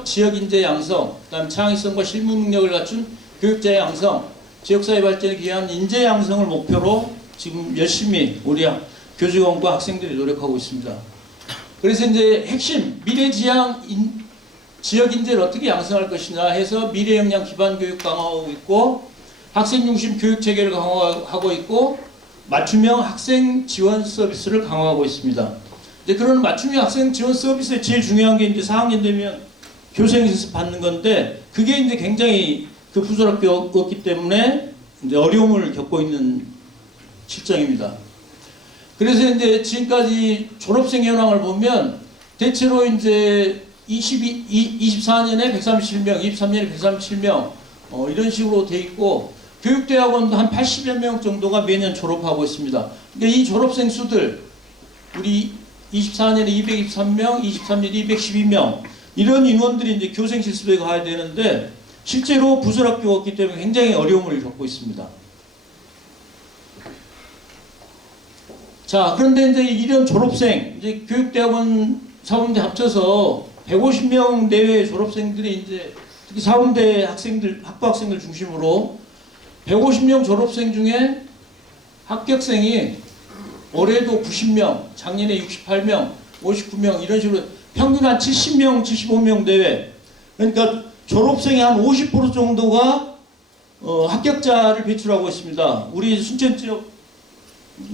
지역 인재 양성, 그다음 창의성과 실무 능력을 갖춘 교육자 양성, 지역사회 발전에 기여한 인재 양성을 목표로 지금 열심히 우리 교직원과 학생들이 노력하고 있습니다. 그래서 이제 핵심 미래지향 지역 인재를 어떻게 양성할 것이냐 해서 미래 역량 기반 교육 강화하고 있고 학생 중심 교육 체계를 강화하고 있고 맞춤형 학생 지원 서비스를 강화하고 있습니다. 이제 그런 맞춤형 학생 지원 서비스의 제일 중요한 게 이제 4학년 되면 교생 실습 받는 건데 그게 이제 굉장히 그 부설학교였기 때문에 이제 어려움을 겪고 있는 실정입니다. 그래서 이제 지금까지 졸업생 현황을 보면 대체로 이제 24년에 137명, 23년에 137명 이런 식으로 돼 있고 교육대학원도 한 80여 명 정도가 매년 졸업하고 있습니다. 그러니까 이 졸업생 수들 우리 24년에 223명, 23년에 212명 이런 인원들이 이제 교생 실습에 가야 되는데 실제로 부설학교였기 때문에 굉장히 어려움을 겪고 있습니다. 자, 그런데 이제 이런 졸업생, 이제 교육대학원 사범대 합쳐서 150명 내외의 졸업생들이 이제 특히 사범대 학생들, 학부 학생들 중심으로 150명 졸업생 중에 합격생이 올해도 90명, 작년에 68명, 59명 이런 식으로 평균 한 70명, 75명 내외. 그러니까 졸업생의 한 50% 정도가 합격자를 배출하고 있습니다. 우리 순천 지역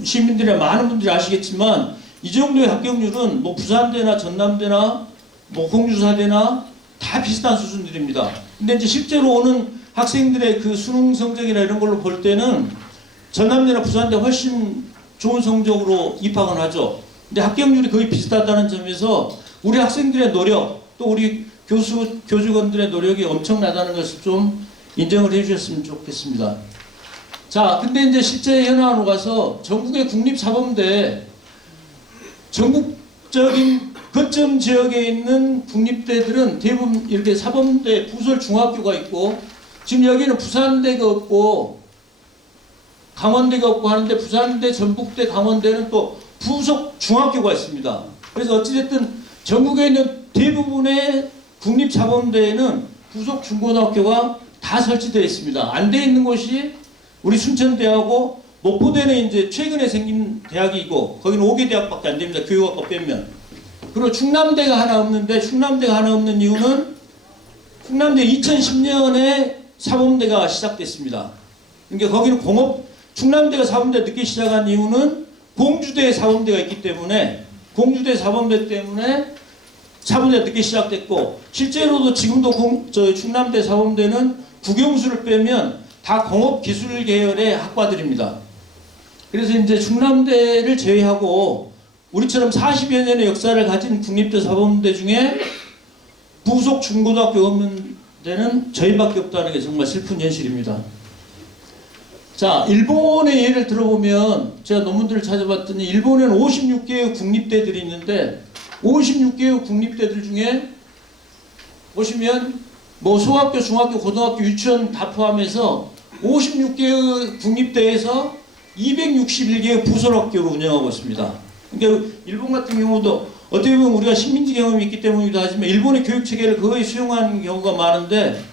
시민들의 많은 분들이 아시겠지만 이 정도의 합격률은 뭐 부산대나 전남대나 뭐 공주사대나 다 비슷한 수준들입니다. 근데 이제 실제로 오는 학생들의 그 수능 성적이나 이런 걸로 볼 때는 전남대나 부산대 훨씬 좋은 성적으로 입학은 하죠. 근데 합격률이 거의 비슷하다는 점에서 우리 학생들의 노력 또 우리 교직원들의 노력이 엄청나다는 것을 좀 인정을 해주셨으면 좋겠습니다. 자, 근데 이제 실제 현황으로 가서 전국의 국립사범대 전국적인 거점 지역에 있는 국립대들은 대부분 이렇게 사범대 부설 중학교가 있고 지금 여기는 부산대가 없고 강원대가 없고 하는데 부산대, 전북대, 강원대는 또 부속 중학교가 있습니다. 그래서 어찌됐든 전국에 있는 대부분의 국립사범대에는 부속 중고등학교가 다 설치되어 있습니다. 안 돼 있는 곳이 우리 순천대하고 목포대는 이제 최근에 생긴 대학이고 거기는 5개 대학밖에 안 됩니다. 교육학과 빼면. 그리고 충남대가 하나 없는데 충남대가 하나 없는 이유는 충남대 2010년에 사범대가 시작됐습니다. 그러니까 거기는 충남대가 사범대 늦게 시작한 이유는 공주대 사범대가 있기 때문에 공주대 사범대 때문에 사범대가 늦게 시작됐고 실제로도 지금도 충남대 사범대는 국영수를 빼면 다 공업기술 계열의 학과들입니다. 그래서 이제 충남대를 제외하고 우리처럼 40여 년의 역사를 가진 국립대 사범대 중에 부속 중고등학교 없는 데는 저희밖에 없다는 게 정말 슬픈 현실입니다. 자, 일본의 예를 들어보면 제가 논문들을 찾아봤더니 일본에는 56개의 국립대들이 있는데 56개의 국립대들 중에 보시면 뭐 소학교, 중학교, 고등학교, 유치원 다 포함해서 56개의 국립대에서 261개의 부설학교를 운영하고 있습니다. 그러니까 일본 같은 경우도 어떻게 보면 우리가 식민지 경험이 있기 때문이기도 하지만 일본의 교육체계를 거의 수용하는 경우가 많은데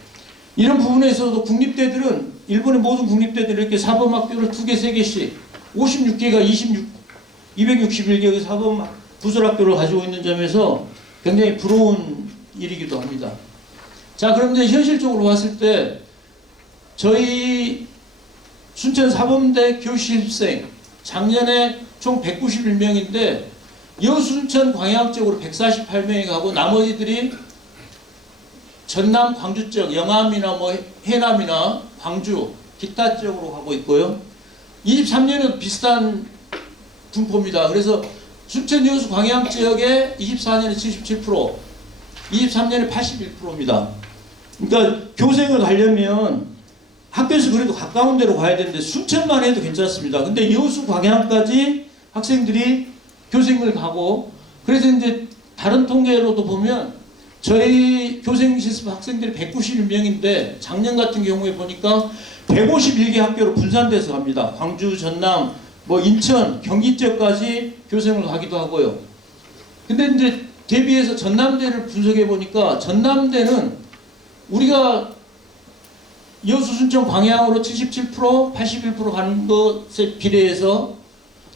이런 부분에서도 국립대들은 일본의 모든 국립대들이 이렇게 사범학교를 2개, 3개씩 56개가 261개의 사범 부설학교를 가지고 있는 점에서 굉장히 부러운 일이기도 합니다. 자, 그럼 이제 현실적으로 봤을 때 저희 순천 사범대 교실생 작년에 총 191명인데 여순천 광양 쪽으로 148명이 가고 나머지들이 전남 광주 쪽 영암이나 뭐 해남이나 광주 기타 쪽으로 가고 있고요. 23년은 비슷한 분포입니다. 그래서 순천 여수 광양 지역에 24년에 77%, 23년에 81%입니다. 그러니까 교생을 가려면 학교에서 그래도 가까운 데로 가야 되는데 순천만 해도 괜찮습니다. 근데 여수 광양까지 학생들이 교생을 가고 그래서 이제 다른 통계로도 보면 저희 교생 실습 학생들이 191명인데 작년 같은 경우에 보니까 151개 학교로 분산돼서 갑니다. 광주, 전남, 뭐 인천, 경기 지역까지 교생을 가기도 하고요. 근데 이제 대비해서 전남대를 분석해 보니까 전남대는 우리가 여수, 순천, 광양으로 77%, 81% 가는 것에 비례해서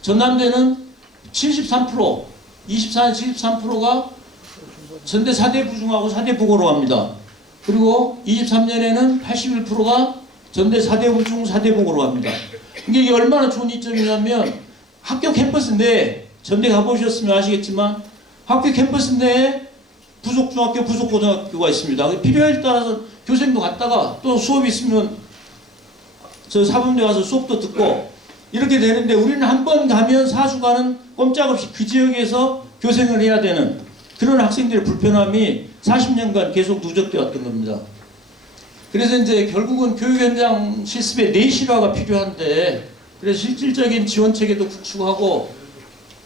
전남대는 73%, 24년 73%가 전대 4대 부중하고 4대 부고로 갑니다. 그리고 23년에는 81%가 전대 4대 부중 4대 부고로 갑니다. 이게 얼마나 좋은 이점이냐면 학교 캠퍼스 내에 전대 가보셨으면 아시겠지만 학교 캠퍼스 내에 부속 중학교, 부속 고등학교가 있습니다. 필요에 따라서 교생도 갔다가 또 수업이 있으면 저 사범대 가서 수업도 듣고 이렇게 되는데 우리는 한 번 가면 4주간은 꼼짝없이 그 지역에서 교생을 해야 되는 그런 학생들의 불편함이 40년간 계속 누적되어 왔던 겁니다. 그래서 이제 결국은 교육 현장 실습의 내실화가 필요한데 그래서 실질적인 지원 체계도 구축하고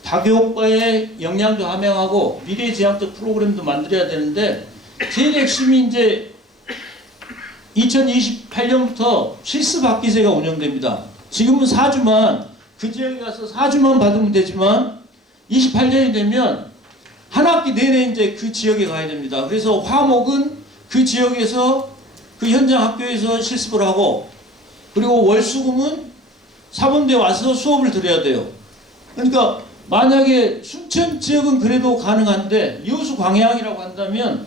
다교육과의 역량도 함양하고 미래지향적 프로그램도 만들어야 되는데 제일 핵심이 이제 2028년부터 실습학기제가 운영됩니다. 지금은 4주만 그 지역에 가서 4주만 받으면 되지만 28년이 되면 한 학기 내내 이제 그 지역에 가야 됩니다. 그래서 화목은 그 지역에서 그 현장 학교에서 실습을 하고 그리고 월수금은 사범대 와서 수업을 들어야 돼요. 그러니까 만약에 순천 지역은 그래도 가능한데 여수 광양이라고 한다면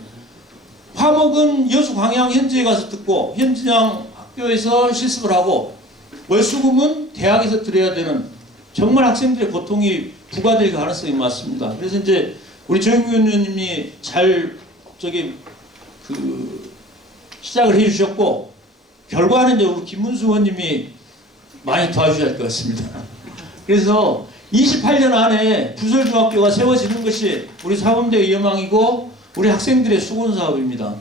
화목은 여수 광양 현지에 가서 듣고 현장 학교에서 실습을 하고 월수금은 대학에서 들어야 되는 정말 학생들의 고통이 부과될 가능성이 많습니다. 그래서 이제 우리 조영규 의원님이 잘 시작을 해주셨고 결과는 이제 우리 김문수 의원님이 많이 도와주셔야 할 것 같습니다. 그래서 28년 안에 부설중학교가 세워지는 것이 우리 사범대의 여망이고 우리 학생들의 수건 사업입니다.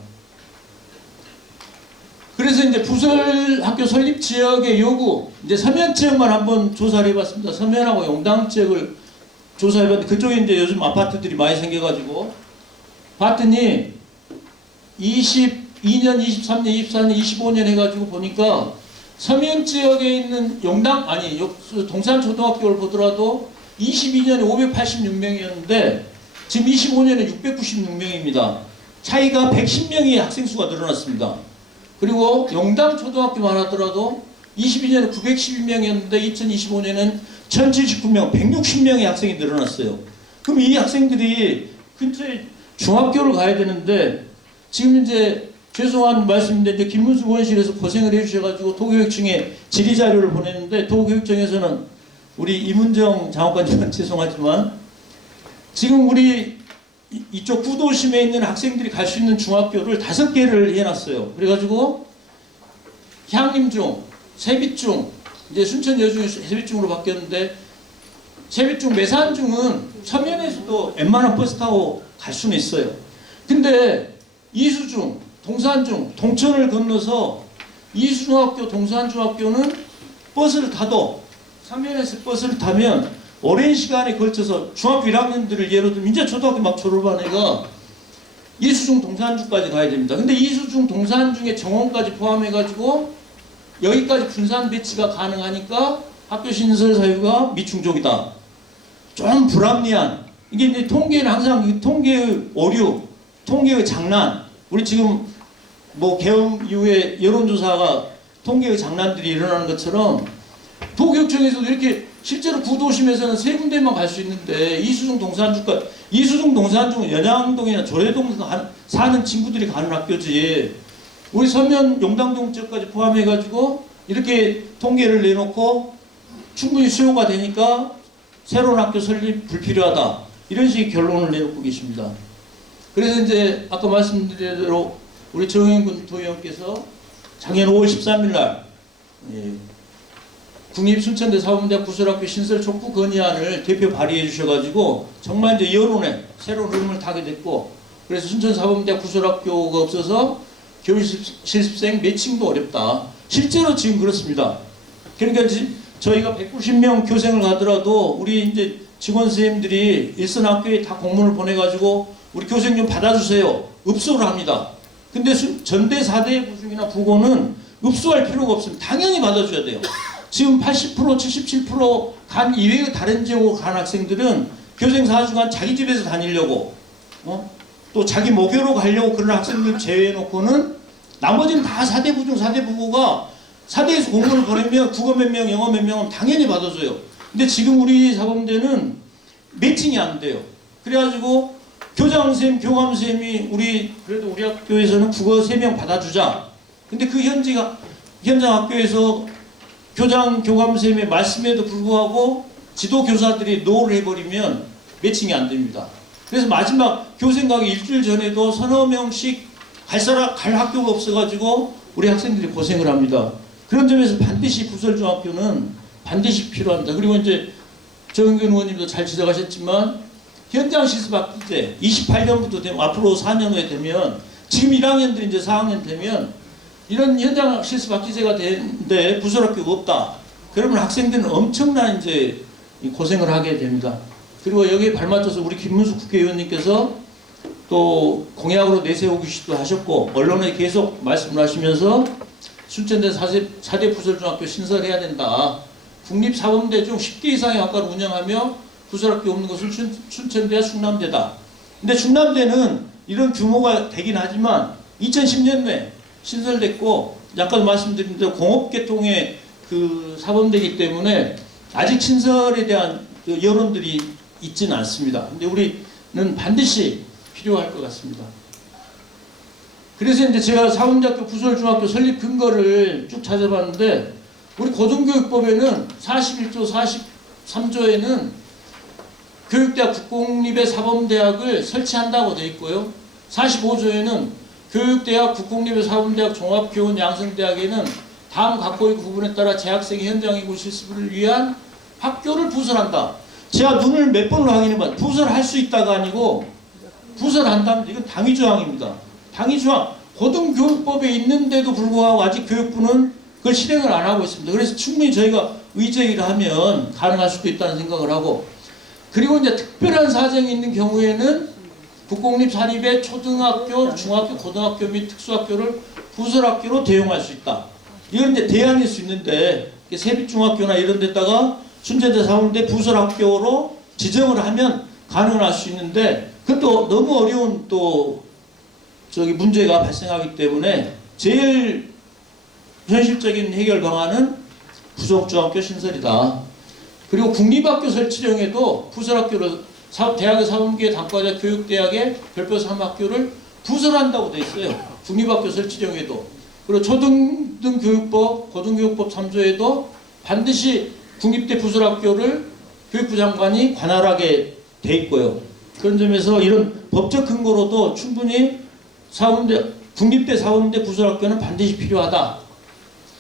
그래서 이제 부설학교 설립 지역의 요구, 이제 서면 지역만 한번 조사를 해봤습니다. 서면하고 용당 지역을 조사해봤는데 그쪽에 이제 요즘 아파트들이 많이 생겨가지고 봤더니 22년, 23년, 24년, 25년 해가지고 보니까 서면 지역에 있는 동산초등학교를 보더라도 22년에 586명이었는데 지금 25년에 696명입니다. 차이가 110명의 학생 수가 늘어났습니다. 그리고 용당초등학교만 하더라도 22년에 912명이었는데 2025년에는 1079명, 160명의 학생이 늘어났어요. 그럼 이 학생들이 근처에 중학교를 가야 되는데 지금 이제 죄송한 말씀인데 이제 김문수 의원실에서 고생을 해주셔가지고 도교육청에 질의자료를 보냈는데 도교육청에서는 우리 이문정 장관님은 죄송하지만 지금 우리 이쪽 구도심에 있는 학생들이 갈 수 있는 중학교를 5개를 해놨어요. 그래가지고 향림중, 세빛중, 이제 순천 여중이 세빛중으로 바뀌었는데 세빛중, 매산중은 서면에서도 웬만한 버스 타고 갈 수는 있어요. 근데 이수중, 동산중, 동천을 건너서 이수중학교, 동산중학교는 버스를 타도 서면에서 버스를 타면 오랜 시간에 걸쳐서 중학교 1학년들을 예로 들면 이제 초등학교 막 졸업한 애가 이수중, 동산중까지 가야 됩니다. 근데 이수중, 동산중의 정원까지 포함해가지고 여기까지 분산 배치가 가능하니까 학교 신설 사유가 미충족이다. 좀 불합리한 이게 이제 통계는 항상 통계의 오류, 통계의 장난. 우리 지금 뭐 개헌 이후에 여론조사가 통계의 장난들이 일어나는 것처럼 도교육청에서도 이렇게 실제로 구도심에서는 3군데만 갈 수 있는데 이수중, 동산중까지 이수중, 동산중은 연양동이나 조례동 사는 친구들이 가는 학교지. 우리 서면 용당동 지역까지 포함해가지고 이렇게 통계를 내놓고 충분히 수요가 되니까 새로운 학교 설립 불필요하다. 이런 식의 결론을 내놓고 계십니다. 그래서 이제 아까 말씀드린 대로 우리 정영근 도의원께서 작년 5월 13일 날 국립순천대 사범대학 부설학교 신설 촉구 건의안을 대표 발의해 주셔가지고 정말 이제 여론에 새로운 흐름을 타게 됐고 그래서 순천 사범대학 부설학교가 없어서 교육 실습생 매칭도 어렵다. 실제로 지금 그렇습니다. 그러니까 저희가 190명 교생을 가더라도 우리 이제 직원 선생님들이 일선 학교에 다 공문을 보내가지고 우리 교생 좀 받아주세요. 읍소를 합니다. 근데 전대 4대 부중이나 부고는 읍소할 필요가 없습니다. 당연히 받아줘야 돼요. 지금 80%, 77% 간 이외의 다른 지역으로 간 학생들은 교생 4주간 자기 집에서 다니려고 또 자기 모교로 가려고 그런 학생들 제외해놓고는 나머지는 다 4대 부중, 4대 부고가 4대에서 공문을 보내면 국어 몇 명, 영어 몇 명은 당연히 받아줘요. 근데 지금 우리 사범대는 매칭이 안 돼요. 그래가지고 교장선생님, 교감선생님이 그래도 우리 학교에서는 국어 3명 받아주자. 근데 그 현장 학교에서 교장, 교감선생님의 말씀에도 불구하고 지도교사들이 노를 해버리면 매칭이 안 됩니다. 그래서 마지막 교생 가기 일주일 전에도 서너 명씩 갈 학교가 없어가지고 우리 학생들이 고생을 합니다. 그런 점에서 반드시 부설중학교는 반드시 필요합니다. 그리고 이제 정은균 의원님도 잘 지적하셨지만 현장 실습학기제 28년부터 되면 앞으로 4년 후에 되면 지금 1학년들이 이제 4학년 되면 이런 현장 실습학기제가 되는데 부설학교가 없다. 그러면 학생들은 엄청난 이제 고생을 하게 됩니다. 그리고 여기에 발맞춰서 우리 김문수 국회의원님께서 또 공약으로 내세우기도 하셨고 언론에 계속 말씀을 하시면서 순천대 4대 부설중학교 신설해야 된다. 국립사범대 중 10개 이상의 학과를 운영하며 부설학교 없는 것은 순천대와 충남대다. 근데 충남대는 이런 규모가 되긴 하지만 2010년에 신설됐고 아까도 말씀드린 대로 공업계통의 그 사범대이기 때문에 아직 신설에 대한 여론들이 있지는 않습니다. 근데 우리는 반드시 필요할 것 같습니다. 그래서 이제 제가 사범대학교 부설중학교 설립 근거를 쭉 찾아봤는데 우리 고등교육법에는 41조 43조에는 교육대학 국공립의 사범대학을 설치한다고 되어 있고요. 45조에는 교육대학 국공립의 사범대학 종합교원 양성대학에는 다음 각고의 구분에 따라 재학생의 현장인구 실습을 위한 학교를 부설한다. 제가 눈을 몇 번을 확인해봤는데 부설할 수 있다가 아니고 부설한다면 이건 당위조항입니다. 당위조항. 고등교육법에 있는데도 불구하고 아직 교육부는 그걸 실행을 안 하고 있습니다. 그래서 충분히 저희가 의제기를 하면 가능할 수도 있다는 생각을 하고 그리고 이제 특별한 사정이 있는 경우에는 국공립 사립의 초등학교, 중학교, 고등학교 및 특수학교를 부설학교로 대용할 수 있다. 이건 이제 대안일 수 있는데 세빛중학교나 이런 데다가 순천대 사범대 부설학교로 지정을 하면 가능할 수 있는데 그것도 너무 어려운 또 문제가 발생하기 때문에 제일 현실적인 해결 방안은 부속중학교 신설이다. 그리고 국립학교 설치령에도 부설학교로 대학의 사범계의 단과자 교육대학의 별표 3학교를 부설한다고 되어 있어요. 국립학교 설치령에도. 그리고 초등교육법, 고등교육법 3조에도 반드시 국립대 부설학교를 교육부 장관이 관할하게 돼 있고요. 그런 점에서 이런 법적 근거로도 충분히 국립대 사범대 부설학교는 반드시 필요하다.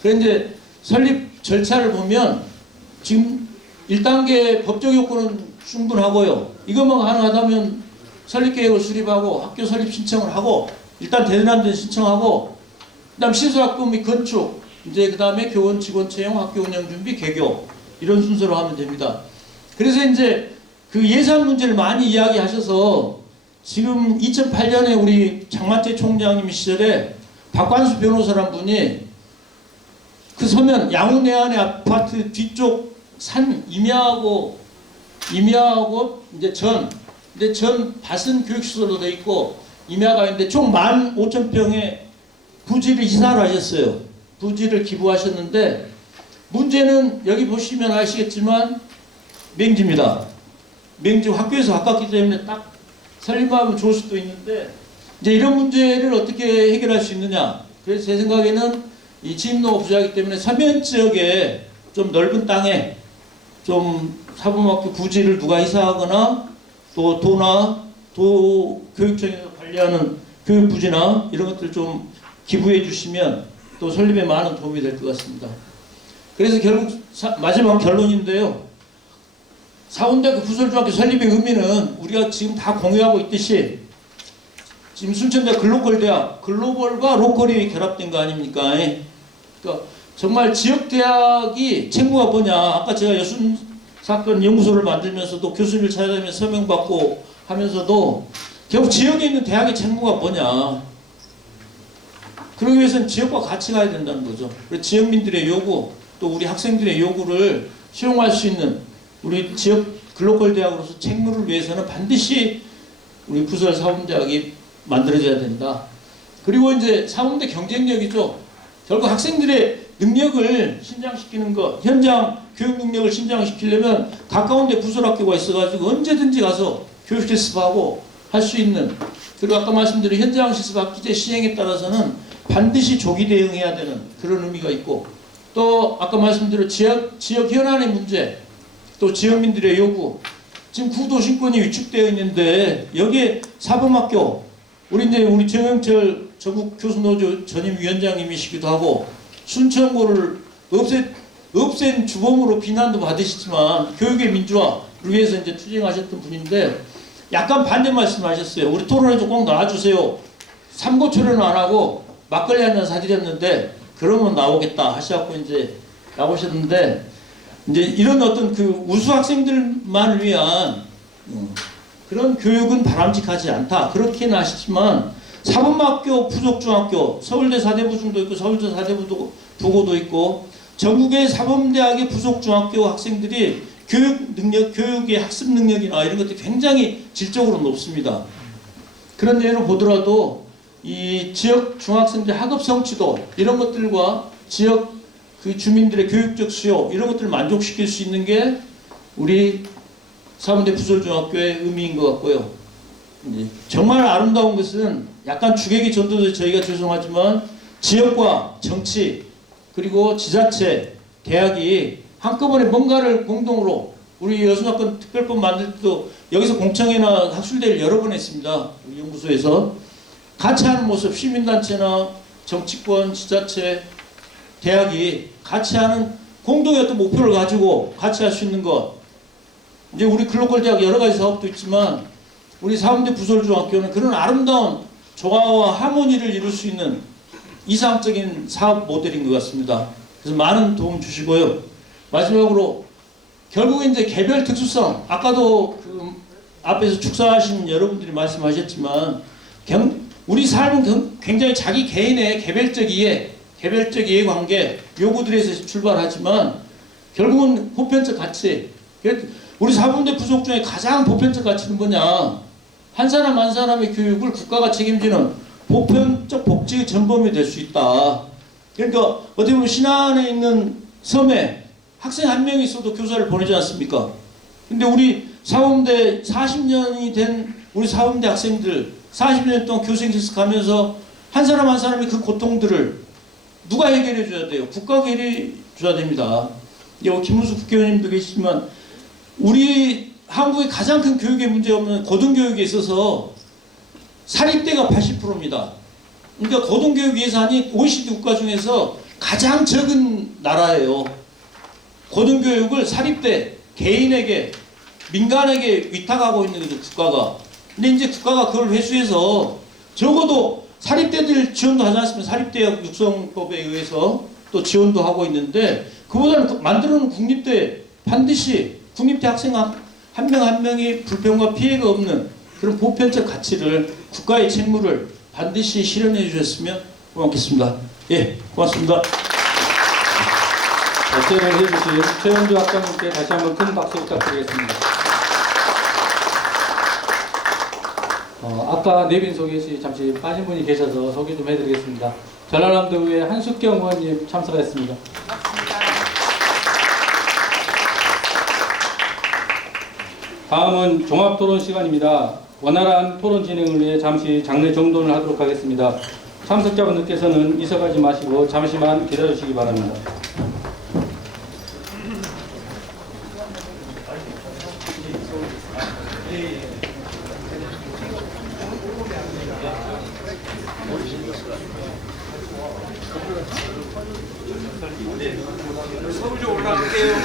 그런데 설립 절차를 보면 지금 1단계 법적 요건은 충분하고요. 이것만 가능하다면 설립계획을 수립하고 학교 설립 신청을 하고 일단 대전함대 신청하고 그다음 시설학교 및 건축 이제 그다음에 교원 직원 채용 학교 운영 준비 개교 이런 순서로 하면 됩니다. 그래서 이제 그 예산 문제를 많이 이야기하셔서 지금 2008년에 우리 장만태 총장님 시절에 박관수 변호사란 분이 그 서면 양우 내안의 아파트 뒤쪽 산 임야하고 이제 전 밭은 교육시설로 돼 있고 임야가 있는데 총 15,000평의 부지를 이사를 하셨어요. 부지를 기부하셨는데 문제는 여기 보시면 아시겠지만 맹지입니다. 맹지 학교에서 가깝기 때문에 딱 설립하면 좋을 수도 있는데 이제 이런 문제를 어떻게 해결할 수 있느냐. 그래서 제 생각에는 이 진입로가 부족하기 때문에 서면 지역에 좀 넓은 땅에 좀 사범학교 부지를 누가 이사하거나 또 도 교육청에서 관리하는 교육부지나 이런 것들 좀 기부해 주시면 또 설립에 많은 도움이 될 것 같습니다. 그래서 결국 마지막 결론인데요. 사범대학교 부설중학교 설립의 의미는 우리가 지금 다 공유하고 있듯이 지금 순천대 글로벌대학, 글로벌과 로컬이 결합된 거 아닙니까? 그러니까 정말 지역대학이 책무가 뭐냐. 아까 제가 여순사건 연구소를 만들면서도 교수님을 찾아다니면서 서명받고 하면서도 결국 지역에 있는 대학의 책무가 뭐냐. 그러기 위해서는 지역과 같이 가야 된다는 거죠. 그래서 지역민들의 요구, 또 우리 학생들의 요구를 수용할 수 있는 우리 지역 글로벌 대학으로서 책무를 위해서는 반드시 우리 부설 사범대학이 만들어져야 된다. 그리고 이제 사범대 경쟁력이죠. 결국 학생들의 능력을 신장시키는 것, 현장 교육 능력을 신장시키려면 가까운 데 부설학교가 있어가지고 언제든지 가서 교육 실습하고 할 수 있는, 그리고 아까 말씀드린 현장 실습 학기제 시행에 따라서는 반드시 조기 대응해야 되는 그런 의미가 있고, 또 아까 말씀드린 지역 현안의 문제, 또 지역민들의 요구, 지금 구도심권이 위축되어 있는데 여기에 사범학교, 우리 정영철 전국 교수노조 전임 위원장님이시기도 하고 순천고를 없앤 주범으로 비난도 받으시지만 교육의 민주화를 위해서 이제 투쟁하셨던 분인데 약간 반대 말씀하셨어요. 우리 토론에 좀 꼭 나와주세요. 삼고 초려는 안 하고 막걸리 한 잔 사드렸는데 그러면 나오겠다 하셔갖고 이제 나오셨는데, 이제 이런 어떤 그 우수 학생들만 위한 그런 교육은 바람직하지 않다. 그렇게는 하시지만 사범학교, 부속중학교, 서울대 사대부중도 있고 서울대 사대부고도 있고 전국의 사범대학의 부속중학교 학생들이 교육 능력, 교육의 학습 능력이나 이런 것들이 굉장히 질적으로 높습니다. 그런 예로 보더라도 이 지역 중학생들 학업 성취도 이런 것들과 지역 그 주민들의 교육적 수요 이런 것들을 만족시킬 수 있는 게 우리 사범대 부설중학교의 의미인 것 같고요. 정말 아름다운 것은 약간 주객이 전도돼 저희가 죄송하지만 지역과 정치 그리고 지자체, 대학이 한꺼번에 뭔가를 공동으로, 우리 여순학군 특별법 만들 때도 여기서 공청회나 학술대회를 여러 번 했습니다. 우리 연구소에서 같이 하는 모습, 시민단체나 정치권, 지자체, 대학이 같이 하는 공동의 어떤 목표를 가지고 같이 할 수 있는 것. 이제 우리 글로컬 대학 여러 가지 사업도 있지만 우리 사범대 부설중학교는 그런 아름다운 조화와 하모니를 이룰 수 있는 이상적인 사업 모델인 것 같습니다. 그래서 많은 도움 주시고요. 마지막으로 결국에 이제 개별 특수성, 아까도 그 앞에서 축사하신 여러분들이 말씀하셨지만 우리 삶은 굉장히 자기 개인의 개별적 이해관계 요구들에서 출발하지만 결국은 보편적 가치, 우리 사범대 부속 중에 가장 보편적 가치는 뭐냐? 한 사람 한 사람의 교육을 국가가 책임지는 보편적 복지의 전범이 될 수 있다. 그러니까 어떻게 보면 신안에 있는 섬에 학생 한 명이 있어도 교사를 보내지 않습니까? 근데 우리 사범대 40년이 된 우리 사범대 학생들 40년 동안 교생 실습하면서 한 사람 한 사람이 그 고통들을 누가 해결해 줘야 돼요? 국가가 해결해 줘야 됩니다. 김문수 국회의원님도 계시지만 우리 한국의 가장 큰 교육의 문제 없는 고등교육에 있어서 사립대가 80%입니다. 그러니까 고등교육 예산이 OECD 국가 중에서 가장 적은 나라예요. 고등교육을 사립대, 개인에게, 민간에게 위탁하고 있는 거죠, 국가가. 근데 이제 국가가 그걸 회수해서 적어도 사립대들 지원도 하지 않습니까? 사립대학 육성법에 의해서 또 지원도 하고 있는데 그보다는 만들어 놓은 국립대, 반드시 국립대 학생 한 명 한 명이 불평과 피해가 없는 그런 보편적 가치를, 국가의 책무를 반드시 실현해 주셨으면 고맙겠습니다. 예, 고맙습니다. 발제를 해주신 최현주 학장님께 다시 한번 큰 박수 부탁드리겠습니다. 아까 내빈 소개 시 잠시 빠진 분이 계셔서 소개 좀 해드리겠습니다. 전라남도의회 한숙경 의원님 참석했습니다. 다음은 종합토론 시간입니다. 원활한 토론 진행을 위해 잠시 장례 정돈을 하도록 하겠습니다. 참석자분들께서는 이석하지 마시고 잠시만 기다려주시기 바랍니다. 서울 좀 올라갈게요.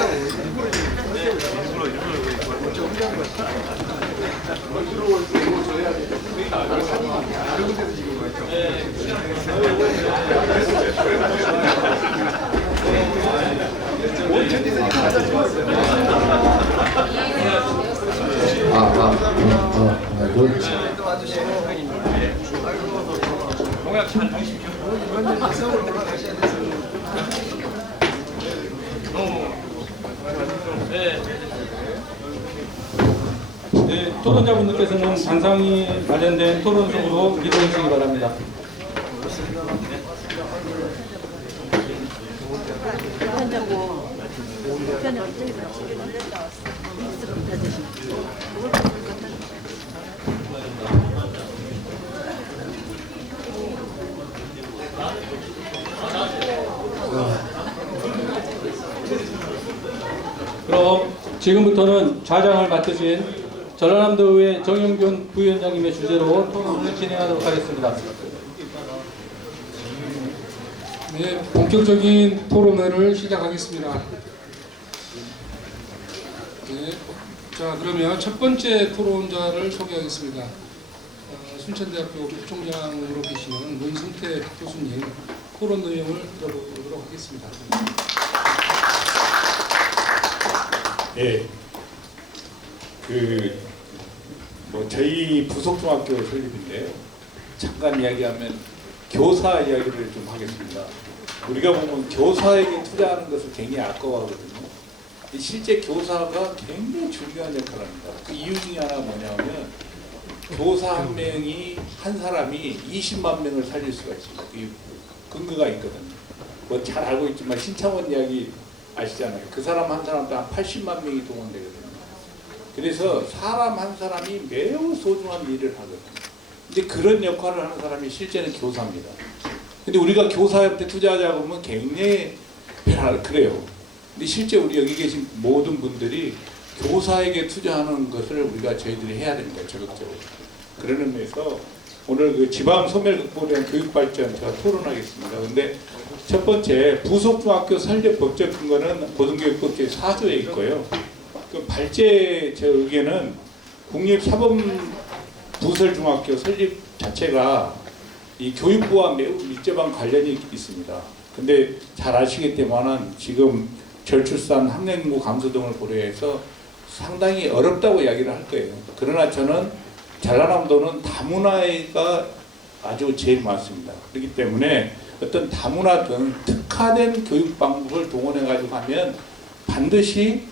네, 토론자분들께서는 단상이 관련된 토론 속으로 이동해 주시기 바랍니다. 그럼 지금부터는 좌장을 맡으신 전라남도의회 정영균 부위원장님의 주재로 토론을 진행하도록 하겠습니다. 네, 본격적인 토론회를 시작하겠습니다. 네, 자 그러면 첫 번째 토론자를 소개하겠습니다. 순천대학교 부총장으로 계시는 문승태 교수님 토론 내용을 들어보도록 하겠습니다. 예, 저희 부속중학교 설립인데요. 잠깐 이야기하면 교사 이야기를 좀 하겠습니다. 우리가 보면 교사에게 투자하는 것을 굉장히 아까워하거든요. 실제 교사가 굉장히 중요한 역할을 합니다. 그 이유 중에 하나가 뭐냐면 교사 한 사람이 20만 명을 살릴 수가 있습니다. 그 근거가 있거든요. 뭐 잘 알고 있지만 신창원 이야기 아시잖아요. 그 사람 한 사람도 한 80만 명이 동원되거든요. 그래서 사람 한 사람이 매우 소중한 일을 하거든요. 근데 그런 역할을 하는 사람이 실제는 교사입니다. 근데 우리가 교사한테 투자하자고 하면 굉장히 그래요. 근데 실제 우리 여기 계신 모든 분들이 교사에게 투자하는 것을 저희들이 해야 됩니다. 적극적으로. 그런 의미에서 오늘 그 지방 소멸 극복에 대한 교육 발전 제가 토론하겠습니다. 근데 첫 번째 부속중학교 설립 법적 근거는 고등교육법 제4조에 있고요. 그 발제 제 의견은 국립사범부설중학교 설립 자체가 이 교육부와 매우 밀접한 관련이 있습니다. 근데 잘 아시겠지만은 지금 저출산, 학령인구 감소 등을 고려해서 상당히 어렵다고 이야기를 할 거예요. 그러나 저는 전라남도는 다문화가 아주 제일 많습니다. 그렇기 때문에 어떤 다문화든 특화된 교육 방법을 동원해 가지고 하면 반드시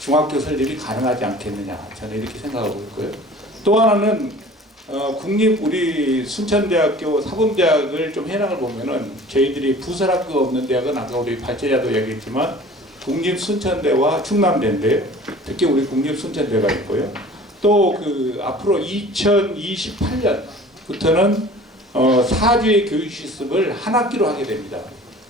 중학교 설립이 가능하지 않겠느냐, 저는 이렇게 생각하고 있고요. 또 하나는 우리 순천대학교 사범대학을 좀 현황을 보면은 저희들이 부설학교가 없는 대학은 아까 우리 발제자도 얘기했지만 국립순천대와 충남대인데요. 특히 우리 국립순천대가 있고요. 또 앞으로 2028년부터는 4주의 교육 실습을 한 학기로 하게 됩니다.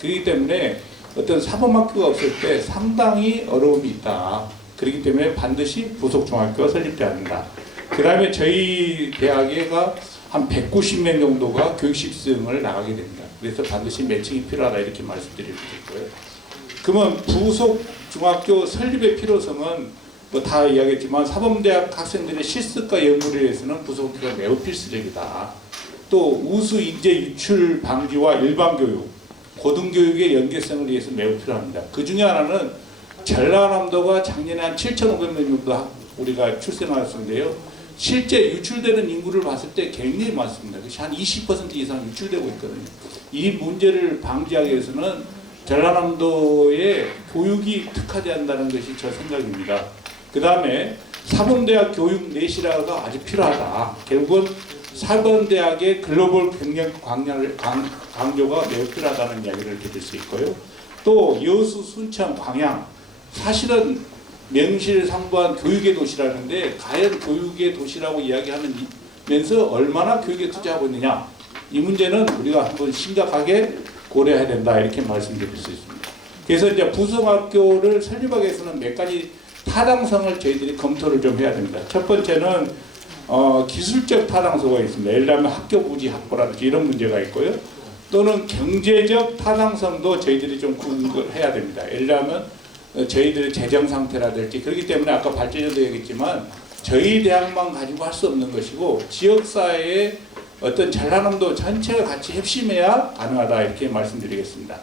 그렇기 때문에 어떤 사범학교가 없을 때 상당히 어려움이 있다. 그렇기 때문에 반드시 부속중학교가 설립돼야 한다. 그 다음에 저희 대학에가 한 190명 정도가 교육 실습을 나가게 됩니다. 그래서 반드시 매칭이 필요하다 이렇게 말씀드릴 수 있고요. 그러면 부속중학교 설립의 필요성은 뭐 다 이야기했지만 사범대학 학생들의 실습과 연구를 위해서는 부속학교가 매우 필수적이다. 또 우수 인재 유출 방지와 일반 교육, 고등교육의 연계성을 위해서 매우 필요합니다. 그 중에 하나는 전라남도가 작년에 한 7,500명 정도 우리가 출생하였는데요. 실제 유출되는 인구를 봤을 때 굉장히 많습니다. 한 20% 이상 유출되고 있거든요. 이 문제를 방지하기 위해서는 전라남도의 교육이 특화되어야 한다는 것이 저 생각입니다. 그 다음에 사범대학 교육 내실화가 아주 필요하다. 결국은 사범대학의 글로벌 경력 강조가 매우 필요하다는 이야기를 드릴 수 있고요. 또 여수, 순천, 광양 사실은 명실상부한 교육의 도시라는데 과연 교육의 도시라고 이야기하면서 얼마나 교육에 투자하고 있느냐, 이 문제는 우리가 한번 심각하게 고려해야 된다 이렇게 말씀드릴 수 있습니다. 그래서 이제 부속학교를 설립하기 위해서는 몇 가지 타당성을 저희들이 검토를 좀 해야 됩니다. 첫 번째는 기술적 타당성이 있습니다. 예를 들면 학교 부지 확보라든지 이런 문제가 있고요. 또는 경제적 타당성도 저희들이 좀 해야 됩니다. 예를 들면 저희들의 재정 상태라든지, 그렇기 때문에 아까 발제자도 얘기했지만 저희 대학만 가지고 할 수 없는 것이고 지역사회의 어떤 전라남도 전체가 같이 협심해야 가능하다 이렇게 말씀드리겠습니다.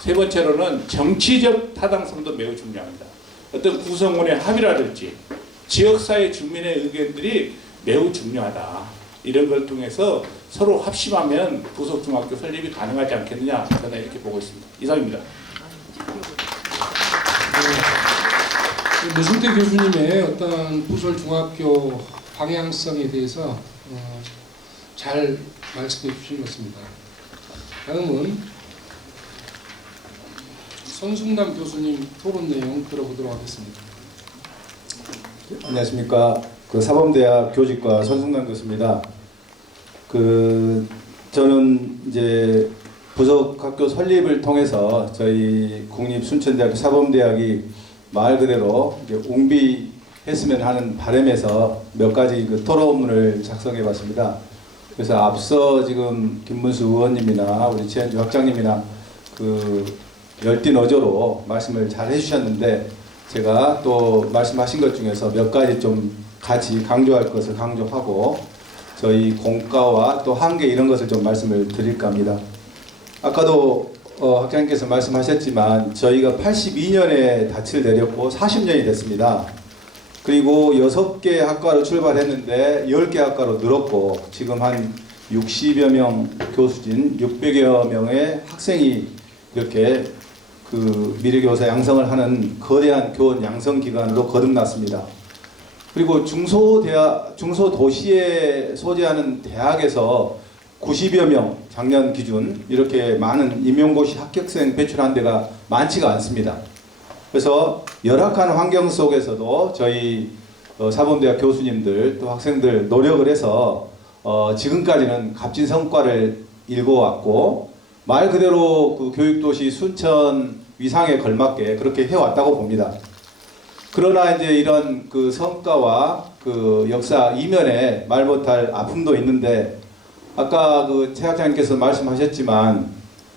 세 번째로는 정치적 타당성도 매우 중요합니다. 어떤 구성원의 합의라든지 지역사회 주민의 의견들이 매우 중요하다. 이런 걸 통해서 서로 합심하면 부속중학교 설립이 가능하지 않겠느냐, 저는 이렇게 보고 있습니다. 이상입니다. 문승태 교수님의 어떤 부설 중학교 방향성에 대해서 잘 말씀해 주신 것 같습니다. 다음은 손승남 교수님 토론 내용 들어보도록 하겠습니다. 안녕하십니까. 사범대학 교직과 손승남 교수입니다. 저는 이제 부속학교 설립을 통해서 저희 국립순천대학교 사범대학이 말 그대로 웅비했으면 하는 바람에서 몇 가지 토론문을 작성해 봤습니다. 그래서 앞서 지금 김문수 의원님이나 우리 최현주 학장님이나 열띤어조로 말씀을 잘 해주셨는데, 제가 또 말씀하신 것 중에서 몇 가지 좀 같이 강조할 것을 강조하고 저희 공과와 또 한계 이런 것을 좀 말씀을 드릴까 합니다. 아까도 학장님께서 말씀하셨지만 저희가 82년에 닻을 내렸고 40년이 됐습니다. 그리고 6개 학과로 출발했는데 10개 학과로 늘었고 지금 한 60여 명 교수진 600여 명의 학생이 이렇게 미래교사 양성을 하는 거대한 교원 양성기관으로 거듭났습니다. 그리고 중소도시에 소재하는 대학에서 90여 명 작년 기준 이렇게 많은 임용고시 합격생 배출한 데가 많지가 않습니다. 그래서 열악한 환경 속에서도 저희 사범대학 교수님들 또 학생들 노력을 해서 지금까지는 값진 성과를 일궈왔고 말 그대로 교육도시 순천 위상에 걸맞게 그렇게 해왔다고 봅니다. 그러나 이제 이런 성과와 역사 이면에 말 못할 아픔도 있는데, 아까 최 학장님께서 말씀하셨지만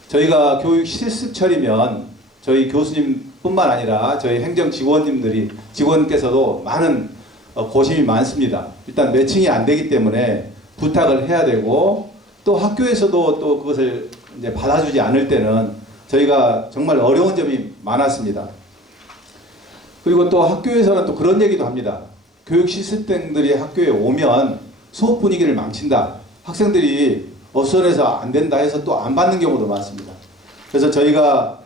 저희가 교육 실습철이면 저희 교수님뿐만 아니라 저희 행정 직원께서도 많은 고심이 많습니다. 일단 매칭이 안 되기 때문에 부탁을 해야 되고, 또 학교에서도 또 그것을 이제 받아주지 않을 때는 저희가 정말 어려운 점이 많았습니다. 그리고 또 학교에서는 또 그런 얘기도 합니다. 교육 실습생들이 학교에 오면 수업 분위기를 망친다. 학생들이 어수선해서 안 된다 해서 또 안 받는 경우도 많습니다. 그래서 저희가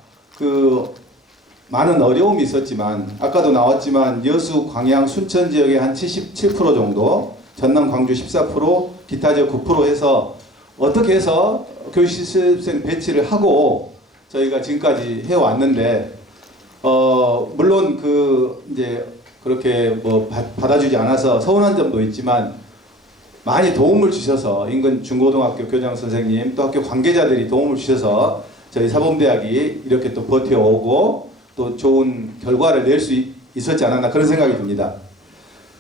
많은 어려움이 있었지만, 아까도 나왔지만 여수, 광양, 순천 지역의 한 77% 정도, 전남, 광주 14%, 기타 지역 9% 해서 어떻게 해서 교육실습생 배치를 하고 저희가 지금까지 해왔는데, 물론 이제 그렇게 받아주지 않아서 서운한 점도 있지만 많이 도움을 주셔서 인근 중고등학교 교장 선생님 또 학교 관계자들이 도움을 주셔서 저희 사범대학이 이렇게 또 버텨오고 또 좋은 결과를 낼 수 있었지 않았나 그런 생각이 듭니다.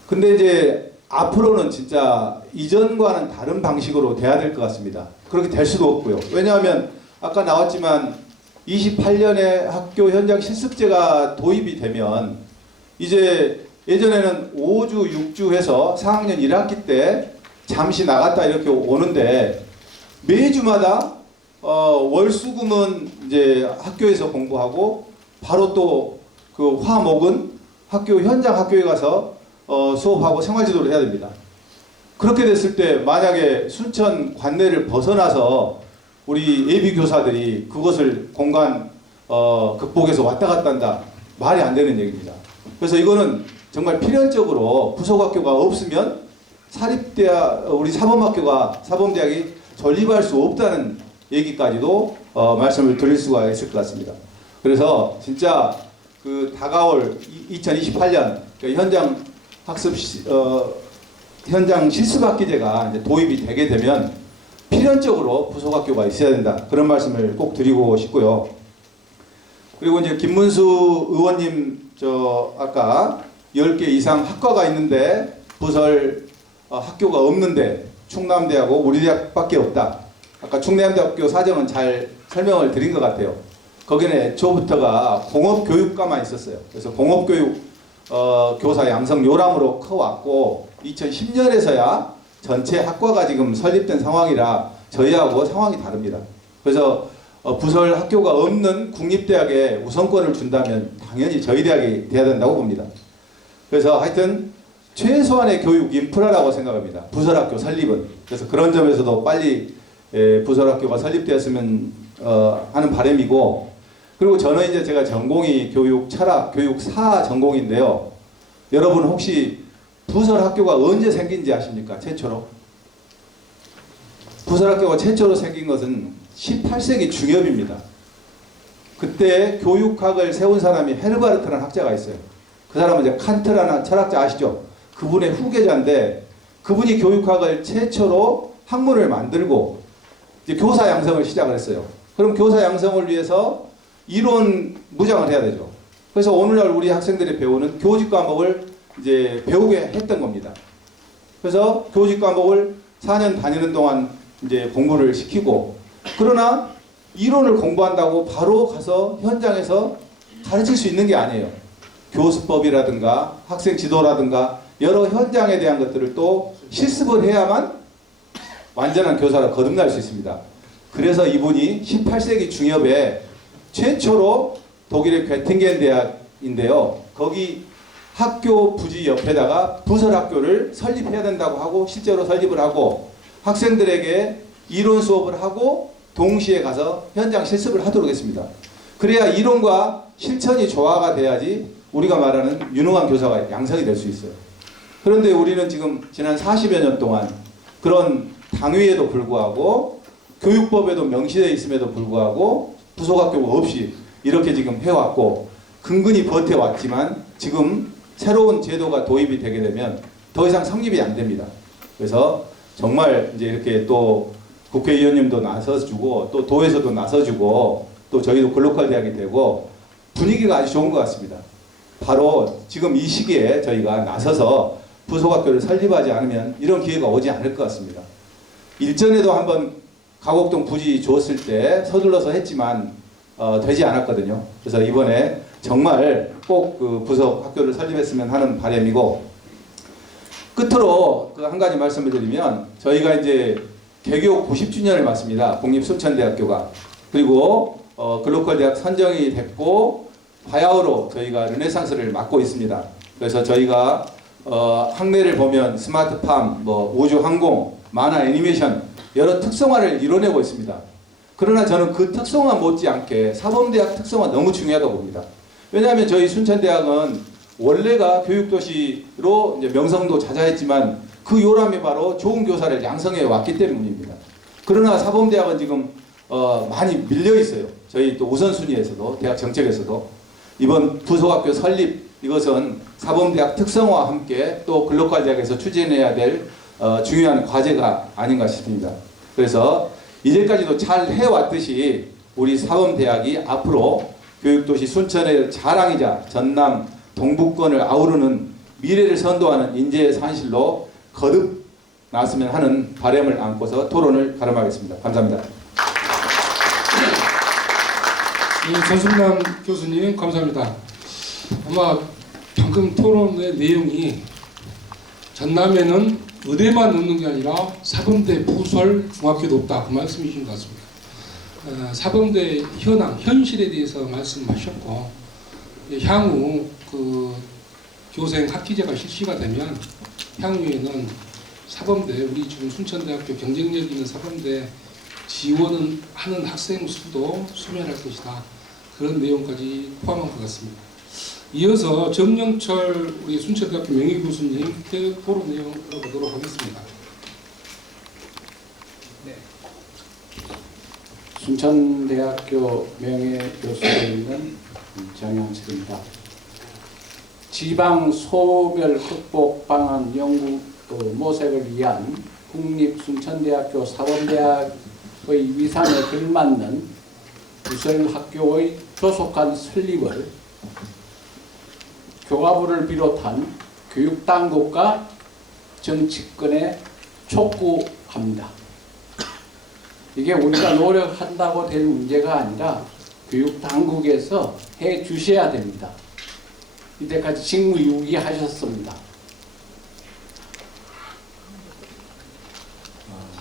근데 이제 앞으로는 진짜 이전과는 다른 방식으로 돼야 될 것 같습니다. 그렇게 될 수도 없고요. 왜냐하면 아까 나왔지만 28년에 학교 현장 실습제가 도입이 되면 이제 예전에는 5주, 6주 해서 4학년 1학기 때 잠시 나갔다 이렇게 오는데 매주마다 월수금은 이제 학교에서 공부하고 바로 또 화목은 현장 학교에 가서 수업하고 생활지도를 해야 됩니다. 그렇게 됐을 때 만약에 순천 관내를 벗어나서 우리 예비 교사들이 그것을 공간 극복해서 왔다 갔다 한다, 말이 안 되는 얘기입니다. 그래서 이거는 정말 필연적으로 부속학교가 없으면 우리 사범대학이 존립할 수 없다는 얘기까지도 말씀을 드릴 수가 있을 것 같습니다. 그래서 진짜 다가올 2028년 현장 실습학기제가 이제 도입이 되게 되면 필연적으로 부속학교가 있어야 된다. 그런 말씀을 꼭 드리고 싶고요. 그리고 이제 김문수 의원님 아까 10개 이상 학과가 있는데 부설 학교가 없는데 충남대하고 우리 대학밖에 없다. 아까 충남대학교 사정은 잘 설명을 드린 것 같아요. 거기는 애초부터가 공업교육과만 있었어요. 그래서 공업교육 교사 양성 요람으로 커왔고 2010년에서야 전체 학과가 지금 설립된 상황이라 저희하고 상황이 다릅니다. 그래서 부설 학교가 없는 국립대학에 우선권을 준다면 당연히 저희 대학이 돼야 된다고 봅니다. 그래서 하여튼 최소한의 교육 인프라라고 생각합니다. 부설학교 설립은. 그래서 그런 점에서도 빨리 부설학교가 설립되었으면 하는 바람이고, 그리고 저는 이제 제가 전공이 교육 철학, 교육사 전공인데요. 여러분 혹시 부설학교가 언제 생긴지 아십니까? 최초로? 부설학교가 최초로 생긴 것은 18세기 중엽입니다. 그때 교육학을 세운 사람이 헤르바르트라는 학자가 있어요. 그 사람은 이제 칸트라는 철학자 아시죠? 그분의 후계자인데 그분이 교육학을 최초로 학문을 만들고 이제 교사 양성을 시작을 했어요. 그럼 교사 양성을 위해서 이론 무장을 해야 되죠. 그래서 오늘날 우리 학생들이 배우는 교직 과목을 이제 배우게 했던 겁니다. 그래서 교직 과목을 4년 다니는 동안 이제 공부를 시키고, 그러나 이론을 공부한다고 바로 가서 현장에서 가르칠 수 있는 게 아니에요. 교수법이라든가 학생 지도라든가 여러 현장에 대한 것들을 또 실습을 해야만 완전한 교사로 거듭날 수 있습니다. 그래서 이분이 18세기 중엽에 최초로 독일의 괴팅겐 대학인데요. 거기 학교 부지 옆에다가 부설학교를 설립해야 된다고 하고 실제로 설립을 하고 학생들에게 이론 수업을 하고 동시에 가서 현장 실습을 하도록 했습니다. 그래야 이론과 실천이 조화가 돼야지 우리가 말하는 유능한 교사가 양성이 될 수 있어요. 그런데 우리는 지금 지난 40여 년 동안 그런 당위에도 불구하고 교육법에도 명시되어 있음에도 불구하고 부속학교가 없이 이렇게 지금 해왔고 근근히 버텨왔지만 지금 새로운 제도가 도입이 되게 되면 더 이상 성립이 안 됩니다. 그래서 정말 이제 이렇게 또 국회의원님도 나서주고 또 도에서도 나서주고 또 저희도 글로컬 대학이 되고 분위기가 아주 좋은 것 같습니다. 바로 지금 이 시기에 저희가 나서서 부속학교를 설립하지 않으면 이런 기회가 오지 않을 것 같습니다. 일전에도 한번 가곡동 부지 줬을 때 서둘러서 했지만 되지 않았거든요. 그래서 이번에 정말 꼭 그 부속학교를 설립했으면 하는 바람이고, 끝으로 그 한 가지 말씀을 드리면 저희가 이제 개교 90주년을 맞습니다. 국립순천대학교가. 그리고 글로컬 대학 선정이 됐고 바야흐로 저희가 르네상스를 맡고 있습니다. 그래서 저희가 학내를 보면 스마트팜, 뭐 우주항공, 만화 애니메이션 여러 특성화를 이뤄내고 있습니다. 그러나 저는 그 특성화 못지않게 사범대학 특성화 너무 중요하다고 봅니다. 왜냐하면 저희 순천대학은 원래가 교육도시로 이제 명성도 자자했지만 그 요람이 바로 좋은 교사를 양성해 왔기 때문입니다. 그러나 사범대학은 지금 많이 밀려 있어요. 저희 또 우선순위에서도 대학 정책에서도 이번 부속학교 설립 이것은 사범대학 특성화와 함께 또 글로컬 대학에서 추진해야 될 중요한 과제가 아닌가 싶습니다. 그래서 이제까지도 잘 해왔듯이 우리 사범대학이 앞으로 교육도시 순천의 자랑이자 전남 동북권을 아우르는 미래를 선도하는 인재의 산실로 거듭 나왔으면 하는 바람을 안고서 토론을 가름하겠습니다. 감사합니다. 전순남 교수님 감사합니다. 아마 방금 토론의 내용이 전남에는 의대만 없는 게 아니라 사범대 부설 중학교도 없다 그 말씀이신 것 같습니다. 사범대 현황, 현실에 대해서 말씀하셨고 향후 그 교생 학기제가 실시가 되면 향후에는 사범대 우리 지금 순천대학교 경쟁력 있는 사범대 지원은 하는 학생 수도 소멸할 것이다. 그런 내용까지 포함한 것 같습니다. 이어서 정영철 우리 순천대학교 명예교수님 토론 내용 들어보도록 하겠습니다. 네. 순천대학교 명예교수에 있는 정영철입니다. 지방 소멸 극복 방안 연구 모색을 위한 국립순천대학교 사범대학의 위상에 걸맞는 부설학교의 조속한 설립을 교과부를 비롯한 교육당국과 정치권에 촉구합니다. 이게 우리가 노력한다고 될 문제가 아니라 교육당국에서 해 주셔야 됩니다. 이때까지 직무유기하셨습니다.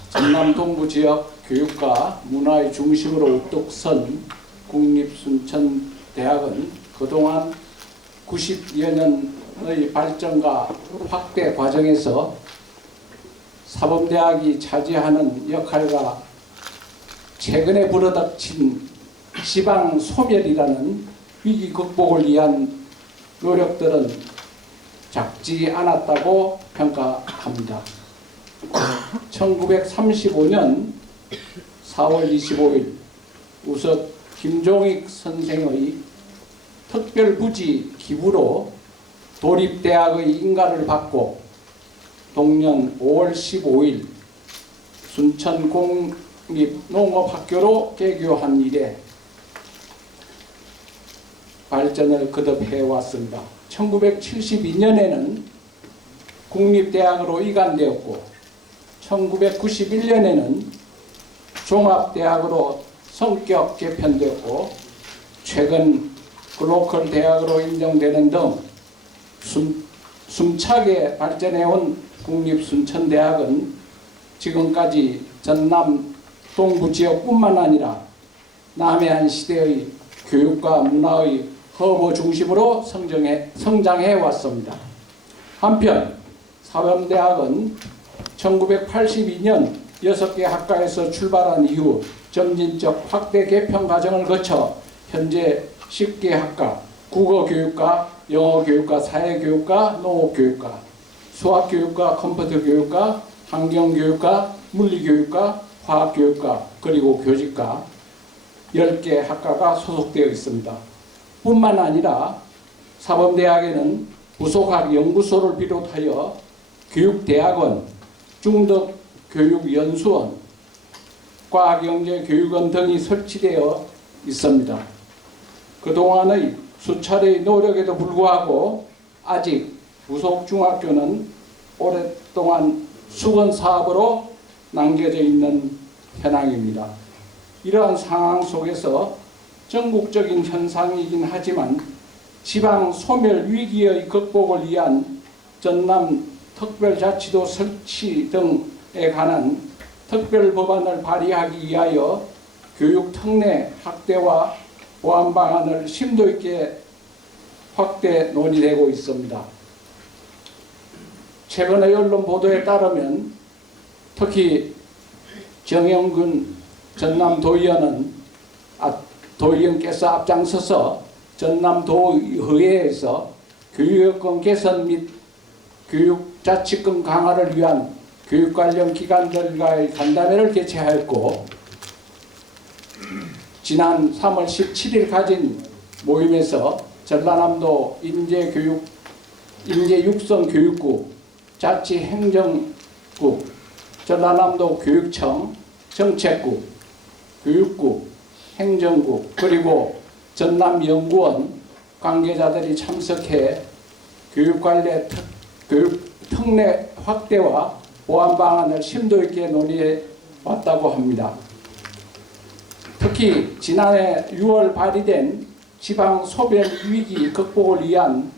전남 동부 지역 교육과 문화의 중심으로 우뚝 선 국립순천대학은 그동안 90여 년의 발전과 확대 과정에서 사범대학이 차지하는 역할과 최근에 불어닥친 지방 소멸이라는 위기 극복을 위한 노력들은 작지 않았다고 평가합니다. 1935년 4월 25일 우석 김종익 선생의 특별부지 기부로 도립대학의 인가를 받고 동년 5월 15일 순천공립농업학교로 개교한 이래 발전을 거듭해 왔습니다. 1972년에는 국립대학으로 이관되었고 1991년에는 종합대학으로 성격 개편되었고 최근 글로컬 대학으로 인정되는 등 숨차게 발전해온 국립순천대학은 지금까지 전남 동부 지역뿐만 아니라 남해안 시대의 교육과 문화의 허브 중심으로 성장해 왔습니다. 한편 사범대학은 1982년 6개 학과에서 출발한 이후 점진적 확대 개편 과정을 거쳐 현재 10개 학과, 국어교육과, 영어교육과, 사회교육과, 농업교육과, 수학교육과, 컴퓨터교육과, 환경교육과, 물리교육과, 화학교육과, 그리고 교직과 10개 학과가 소속되어 있습니다. 뿐만 아니라 사범대학에는 부속학 연구소를 비롯하여 교육대학원, 중덕교육연수원, 과학영재교육원 등이 설치되어 있습니다. 그동안의 수차례의 노력에도 불구하고 아직 부속 중학교는 오랫동안 수건 사업으로 남겨져 있는 현황입니다. 이러한 상황 속에서 전국적인 현상이긴 하지만 지방 소멸 위기의 극복을 위한 전남 특별자치도 설치 등에 관한 특별 법안을 발의하기 위하여 교육 특례 확대와 보완 방안을 심도 있게 확대 논의되고 있습니다. 최근의 언론 보도에 따르면 특히 정영근 전남도의원께서 앞장서서 전남도의회에서 교육여건 개선 및 교육자치권 강화를 위한 교육 관련 기관들과의 간담회를 개최하였고 지난 3월 17일 가진 모임에서 전라남도 인재육성교육국, 자치행정국, 전라남도 교육청, 정책국, 교육국, 행정국, 그리고 전남연구원 관계자들이 참석해 교육관리 교육 특례 확대와 보완 방안을 심도 있게 논의해 왔다고 합니다. 특히 지난해 6월 발의된 지방 소멸 위기 극복을 위한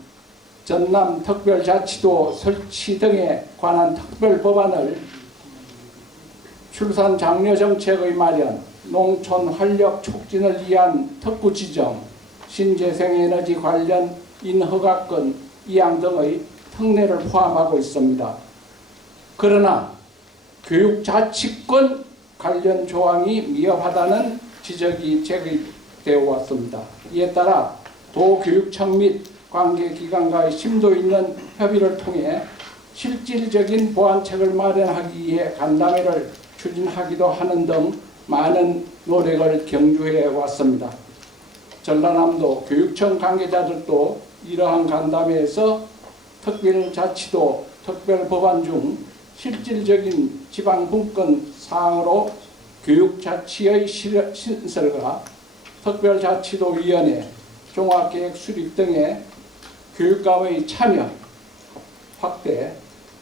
전남 특별자치도 설치 등에 관한 특별 법안을 출산 장려 정책의 마련, 농촌 활력 촉진을 위한 특구 지정, 신재생에너지 관련 인허가권 이양 등의 특례를 포함하고 있습니다. 그러나 교육자치권 관련 조항이 미흡하다는 지적이 제기되어 왔습니다. 이에 따라 도교육청 및 관계기관과의 심도 있는 협의를 통해 실질적인 보완책을 마련하기 위해 간담회를 추진하기도 하는 등 많은 노력을 경주해 왔습니다. 전라남도 교육청 관계자들도 이러한 간담회에서 특별자치도 특별법안 중 실질적인 지방분권 사항으로 교육자치의 신설과 특별자치도위원회, 종합계획 수립 등의 교육감의 참여 확대,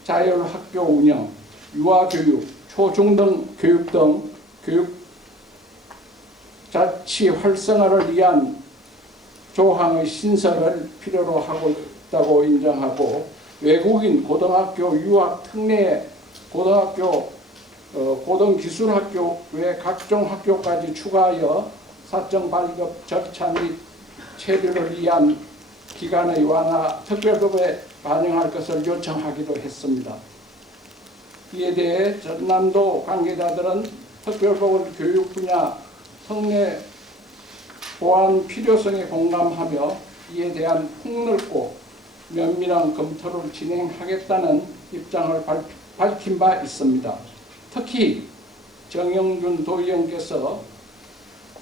자율학교 운영, 유아교육, 초중등 교육 등 교육자치 활성화를 위한 조항의 신설을 필요로 하고 있다고 인정하고 외국인 고등학교 유학 특례 고등기술학교 외 각종 학교까지 추가하여 사적 발급 절차 및 체류를 위한 기간의 완화 특별법에 반영할 것을 요청하기도 했습니다. 이에 대해 전남도 관계자들은 특별법을 교육 분야 특례 보완 필요성에 공감하며 이에 대한 폭넓고 면밀한 검토를 진행하겠다는 입장을 밝힌 바 있습니다. 특히 정영준 도의원께서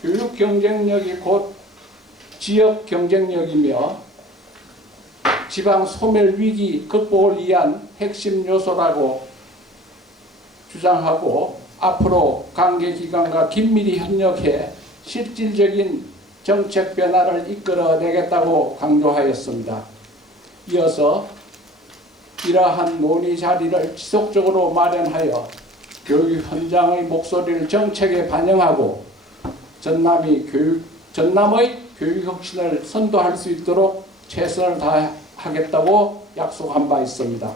교육 경쟁력이 곧 지역 경쟁력이며 지방 소멸 위기 극복을 위한 핵심 요소라고 주장하고 앞으로 관계기관과 긴밀히 협력해 실질적인 정책 변화를 이끌어내겠다고 강조하였습니다. 이어서 이러한 논의 자리를 지속적으로 마련하여 교육 현장의 목소리를 정책에 반영하고 전남의 교육 혁신을 선도할 수 있도록 최선을 다하겠다고 약속한 바 있습니다.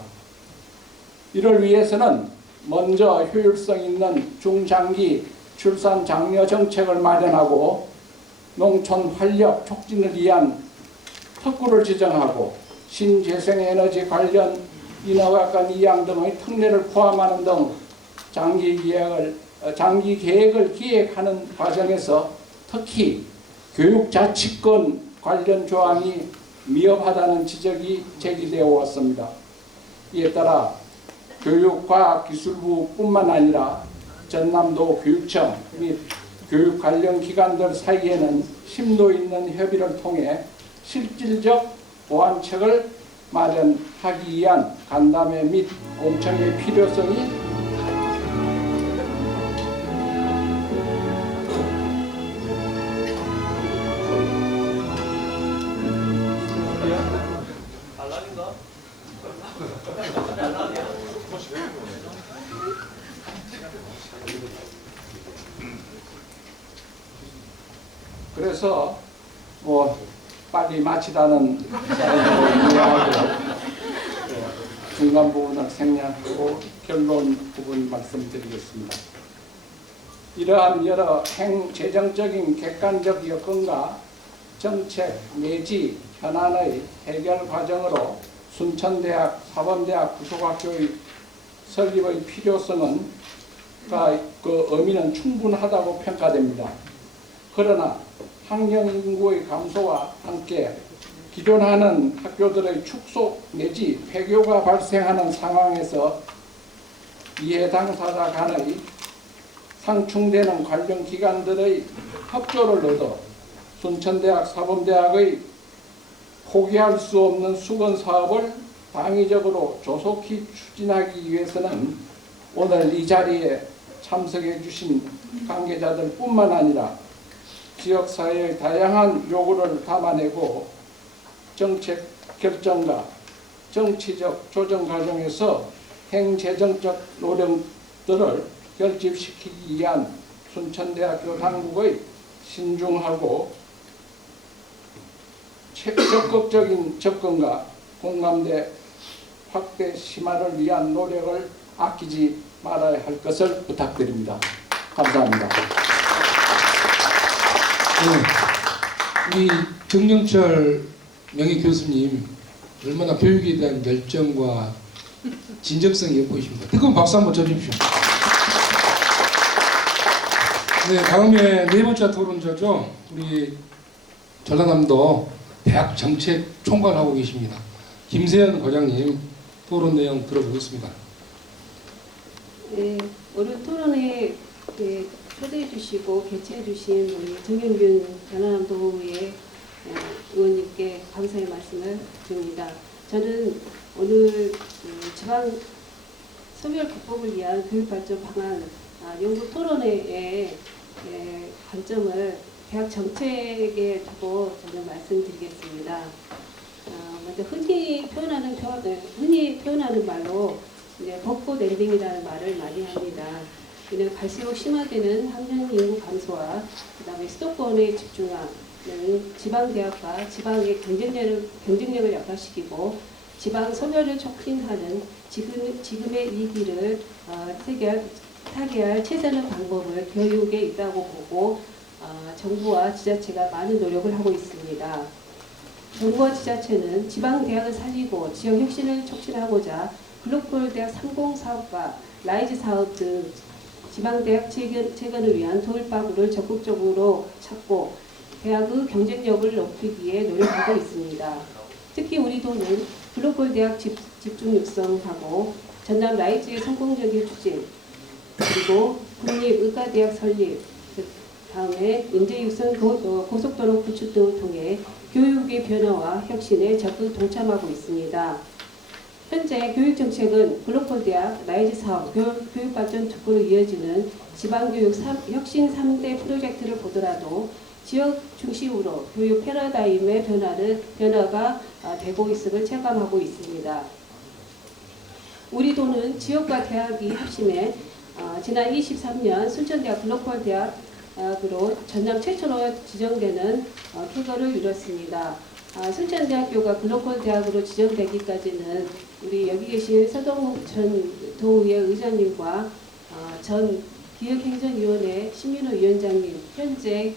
이를 위해서는 먼저 효율성 있는 중장기 출산 장려 정책을 마련하고 농촌 활력 촉진을 위한 특구를 지정하고 신재생에너지 관련 인허가권 이양 등의 특례를 포함하는 등 장기 계획을 기획하는 과정에서 특히 교육자치권 관련 조항이 미흡하다는 지적이 제기되어 왔습니다. 이에 따라 교육과학기술부뿐만 아니라 전남도 교육청 및 교육 관련 기관들 사이에는 심도 있는 협의를 통해 실질적 보완책을 마련하기 위한 간담회 및 공청의 필요성이 그래서 뭐 빨리 마치라는 이해하고 중간 부분을 생략하고 결론 부분 말씀드리겠습니다. 이러한 여러 행재정적인 객관적 여건과 정책 내지 현안의 해결 과정으로 순천대학, 사범대학 부속학교의 설립의 필요성은 그 의미는 충분하다고 평가됩니다. 그러나 학령 인구의 감소와 함께 기존하는 학교들의 축소 내지 폐교가 발생하는 상황에서 이해 당사자 간의 상충되는 관련 기관들의 협조를 얻어 순천대학, 사범대학의 포기할 수 없는 수건 사업을 당위적으로 조속히 추진하기 위해서는 오늘 이 자리에 참석해 주신 관계자들 뿐만 아니라 지역사회의 다양한 요구를 담아내고 정책 결정과 정치적 조정 과정에서 행재정적 노력들을 결집시키기 위한 순천대학교 당국의 신중하고 적극적인 접근과 공감대 확대 심화를 위한 노력을 아끼지 말아야 할 것을 부탁드립니다. 감사합니다. 네, 우리 정영철 명예교수님 얼마나 교육에 대한 열정과 진정성이 엿보이십니다. 뜨거운 박수 한번 쳐주십시오. 네, 다음에 네 번째 토론자죠. 우리 전라남도 대학 정책 총괄하고 계십니다. 김세현 과장님 토론 내용 들어보겠습니다. 네, 오늘 토론에 초대해 주시고 개최해 주신 우리 정영균 전라남도의 의원님께 감사의 말씀을 드립니다. 저는 오늘 지방 소멸 극복을 위한 교육발전 방안 연구 토론회의 관점을 대학 정책에 두고 저는 말씀드리겠습니다. 먼저 흔히 표현하는 말로 이제 벚꽃 엔딩이라는 말을 많이 합니다. 이는 갈수록 심화되는 학령 인구 감소와 그다음에 수도권의 집중화는 지방대학과 지방의 경쟁력을 약화시키고 지방 소멸을 촉진하는 지금의 위기를 타개할 최선의 방법을 교육에 있다고 보고 정부와 지자체가 많은 노력을 하고 있습니다. 정부와 지자체는 지방대학을 살리고 지역 혁신을 촉진하고자 글로벌 대학 30 사업과 라이즈 사업 등 지방대학 재건을 위한 도입방구를 적극적으로 찾고 대학의 경쟁력을 높이기 위해 노력하고 있습니다. 특히 우리 도는 글로벌 대학 집중 육성하고 전남 라이즈의 성공적인 추진, 그리고 국립의과대학 설립, 다음에 인재육성 고속도로 구축 등을 통해 교육의 변화와 혁신에 적극 동참하고 있습니다. 현재 교육정책은 글로벌대학 라이즈 사업, 교육발전 특구로 이어지는 지방교육 혁신 3대 프로젝트를 보더라도 지역 중심으로 교육 패러다임의 변화가 되고 있음을 체감하고 있습니다. 우리 도는 지역과 대학이 합심해 지난 23년 순천대학 글로벌대학으로 전남 최초로 지정되는 쾌거를 이뤘습니다. 순천대학교가 글로벌대학으로 지정되기까지는 우리 여기 계신 서동욱 전 도의회 의장님과 전 기획행정위원회 신민호 위원장님, 현재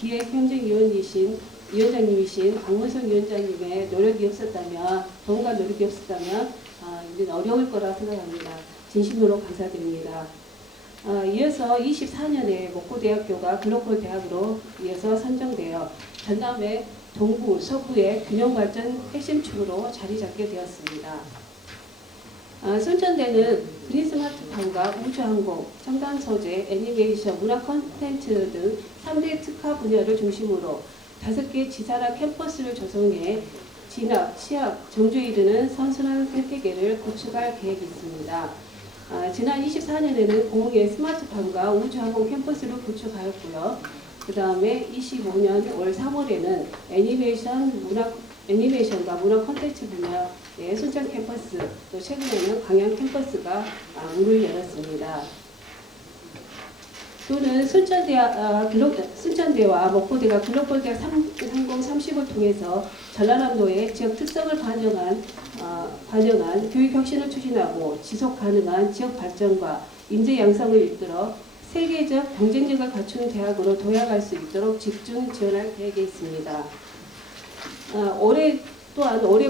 기획행정위원장님이신 박문성 위원장님의 노력이 없었다면, 도움과 노력이 없었다면 이제 어려울 거라 생각합니다. 진심으로 감사드립니다. 이어서 24년에 목포대학교가 글로벌 대학으로 이어서 선정되어 전남의 동부, 서부의 균형발전 핵심축으로 자리 잡게 되었습니다. 순천대는 그린스마트팜과 우주항공, 첨단소재, 애니메이션, 문화 콘텐츠 등 3대 특화 분야를 중심으로 5개 지산학 캠퍼스를 조성해 진학, 취학, 정주에 이르는 선순환 생태계를 구축할 계획이 있습니다. 지난 24년에는 공의 스마트팜과 우주항공 캠퍼스를 구축하였고요. 그 다음에 25년 올 3월에는 애니메이션과 문화 콘텐츠 분야의 순천 캠퍼스, 또 최근에는 광양 캠퍼스가 문을 열었습니다. 또는 순천대와 목포대가 글로벌대학 3030을 통해서 전라남도의 지역 특성을 반영한 교육 혁신을 추진하고 지속 가능한 지역 발전과 인재 양성을 이끌어 세계적 경쟁력을 갖춘 대학으로 도약할 수 있도록 집중 지원할 계획에 있습니다. 올해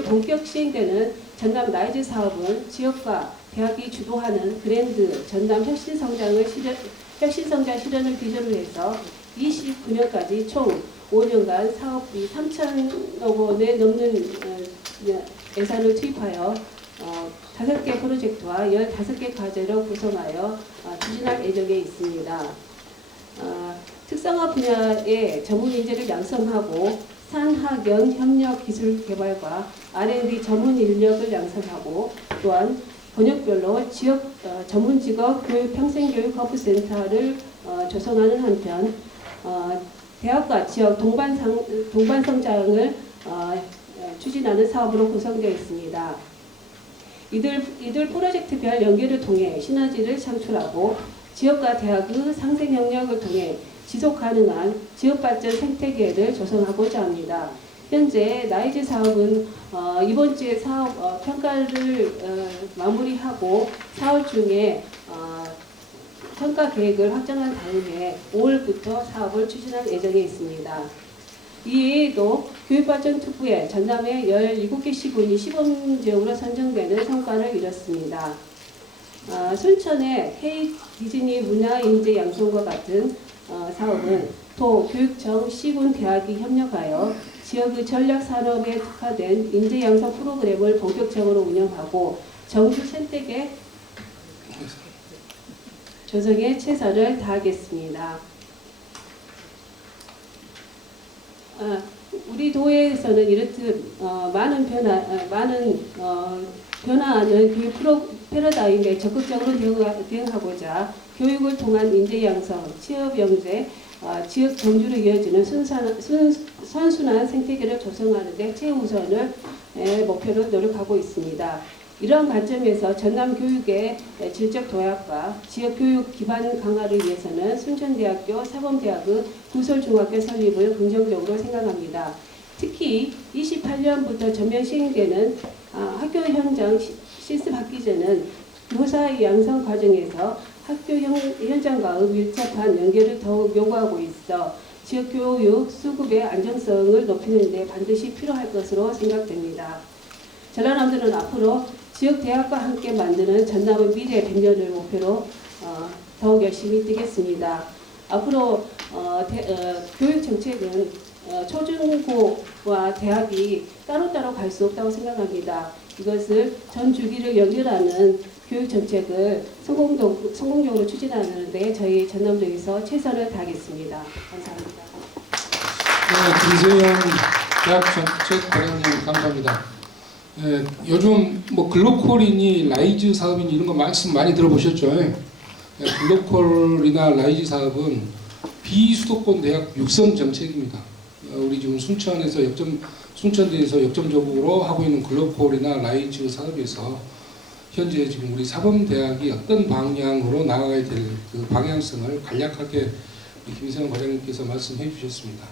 본격 시행되는 전남 라이즈 사업은 지역과 대학이 주도하는 그랜드 전남 혁신성장 실현을 기준으로 해서 29년까지 총 5년간 사업비 3천억 원에 넘는 예산을 투입하여 5개 프로젝트와 15개 과제로 구성하여 추진할 예정에 있습니다. 특성화 분야의 전문 인재를 양성하고 산학연 협력 기술 개발과 R&D 전문 인력을 양성하고 또한 번역별로 지역 전문 직업 교육 평생교육 허브센터를 조성하는 한편 대학과 지역 동반 성장을 추진하는 사업으로 구성되어 있습니다. 이들 프로젝트별 연계를 통해 시너지를 창출하고 지역과 대학의 상생 영역을 통해 지속 가능한 지역 발전 생태계를 조성하고자 합니다. 현재 라이즈 사업은 이번 주에 사업 평가를 마무리하고 4월 중에 평가 계획을 확정한 다음에 5월부터 사업을 추진할 예정에 있습니다. 이외에도 교육발전특구에 전남의 17개 시군이 시범지역으로 선정되는 성과를 이뤘습니다. 순천의 K 디즈니 문화인재 양성과 같은 사업은 도 교육청 시군 대학이 협력하여 지역의 전략산업에 특화된 인재 양성 프로그램을 본격적으로 운영하고 정주 생태계 조성에 최선을 다하겠습니다. 우리 도에서는 이렇듯 많은 변화하는 교육 패러다임에 적극적으로 대응하고자 교육을 통한 인재 양성, 취업 영재, 지역 정주로 이어지는 선순환 생태계를 조성하는 데 최우선을 목표로 노력하고 있습니다. 이러한 관점에서 전남 교육의 질적 도약과 지역 교육 기반 강화를 위해서는 순천대학교, 사범대학의 구설중학교 설립을 긍정적으로 생각합니다. 특히 28년부터 전면 시행되는 학교 현장 실습학기 전은 교사 양성 과정에서 학교 현장과의 밀접한 연계를 더욱 요구하고 있어 지역 교육 수급의 안정성을 높이는 데 반드시 필요할 것으로 생각됩니다. 전라남도는 앞으로 지역 대학과 함께 만드는 전남의 미래 100년을 목표로 더욱 열심히 뛰겠습니다. 앞으로 교육 정책은 초중고와 대학이 따로따로 갈 수 없다고 생각합니다. 이것을 전 주기를 연결하는 교육 정책을 성공적으로 추진하는 데 저희 전남도에서 최선을 다하겠습니다. 감사합니다. 김세영 대학 정책 관련님 감사합니다. 요즘 뭐 글로컬이니 라이즈 사업이니 이런 거 말씀 많이 들어보셨죠? 글로컬이나 라이즈 사업은 비수도권 대학 육성 정책입니다. 우리 지금 순천대에서 역점적으로 하고 있는 글로컬이나 라이즈 사업에서 현재 지금 우리 사범대학이 어떤 방향으로 나아가야 될 그 방향성을 간략하게 김세영 과장님께서 말씀해 주셨습니다.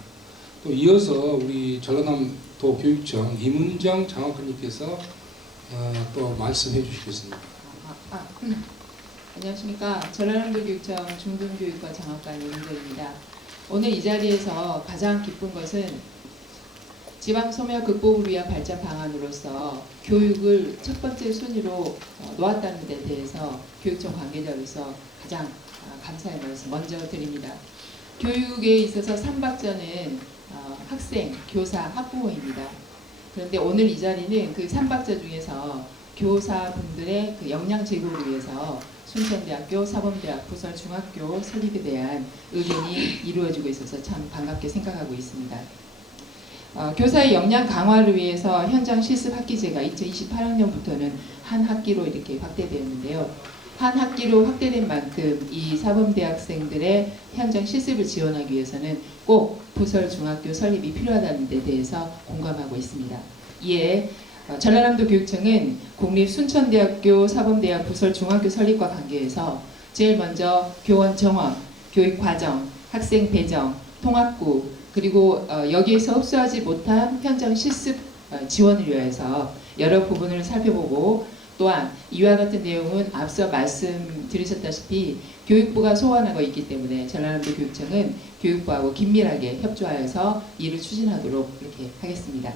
또 이어서 우리 전라남도 교육청 이문정 장학관님께서 또 말씀해 주시겠습니다. 안녕하십니까. 전라남도 교육청 중등교육과 장학관 이문정입니다. 오늘 이 자리에서 가장 기쁜 것은 지방 소멸 극복을 위한 발전 방안으로서 교육을 첫 번째 순위로 놓았다는 데 대해서 교육청 관계자로서 가장 감사의 말씀 먼저 드립니다. 교육에 있어서 삼박자는 학생, 교사, 학부모입니다. 그런데 오늘 이 자리는 그 삼박자 중에서 교사분들의 그 역량 제고를 위해서 순천대학교, 사범대학, 부설중학교 설립에 대한 의견이 이루어지고 있어서 참 반갑게 생각하고 있습니다. 교사의 역량 강화를 위해서 현장 실습 학기제가 2028학년부터는 한 학기로 이렇게 확대되었는데요. 한 학기로 확대된 만큼 이 사범대학생들의 현장 실습을 지원하기 위해서는 꼭 부설중학교 설립이 필요하다는 데 대해서 공감하고 있습니다. 이에 전라남도 교육청은 국립순천대학교 사범대학 부설중학교 설립과 관계해서 제일 먼저 교원 정원, 교육과정, 학생 배정, 통합구 그리고 여기에서 흡수하지 못한 현장 실습 지원을 위해서 여러 부분을 살펴보고 또한 이와 같은 내용은 앞서 말씀드리셨다시피 교육부가 소관하고 있기 때문에 전라남도 교육청은 교육부하고 긴밀하게 협조하여서 이를 추진하도록 이렇게 하겠습니다.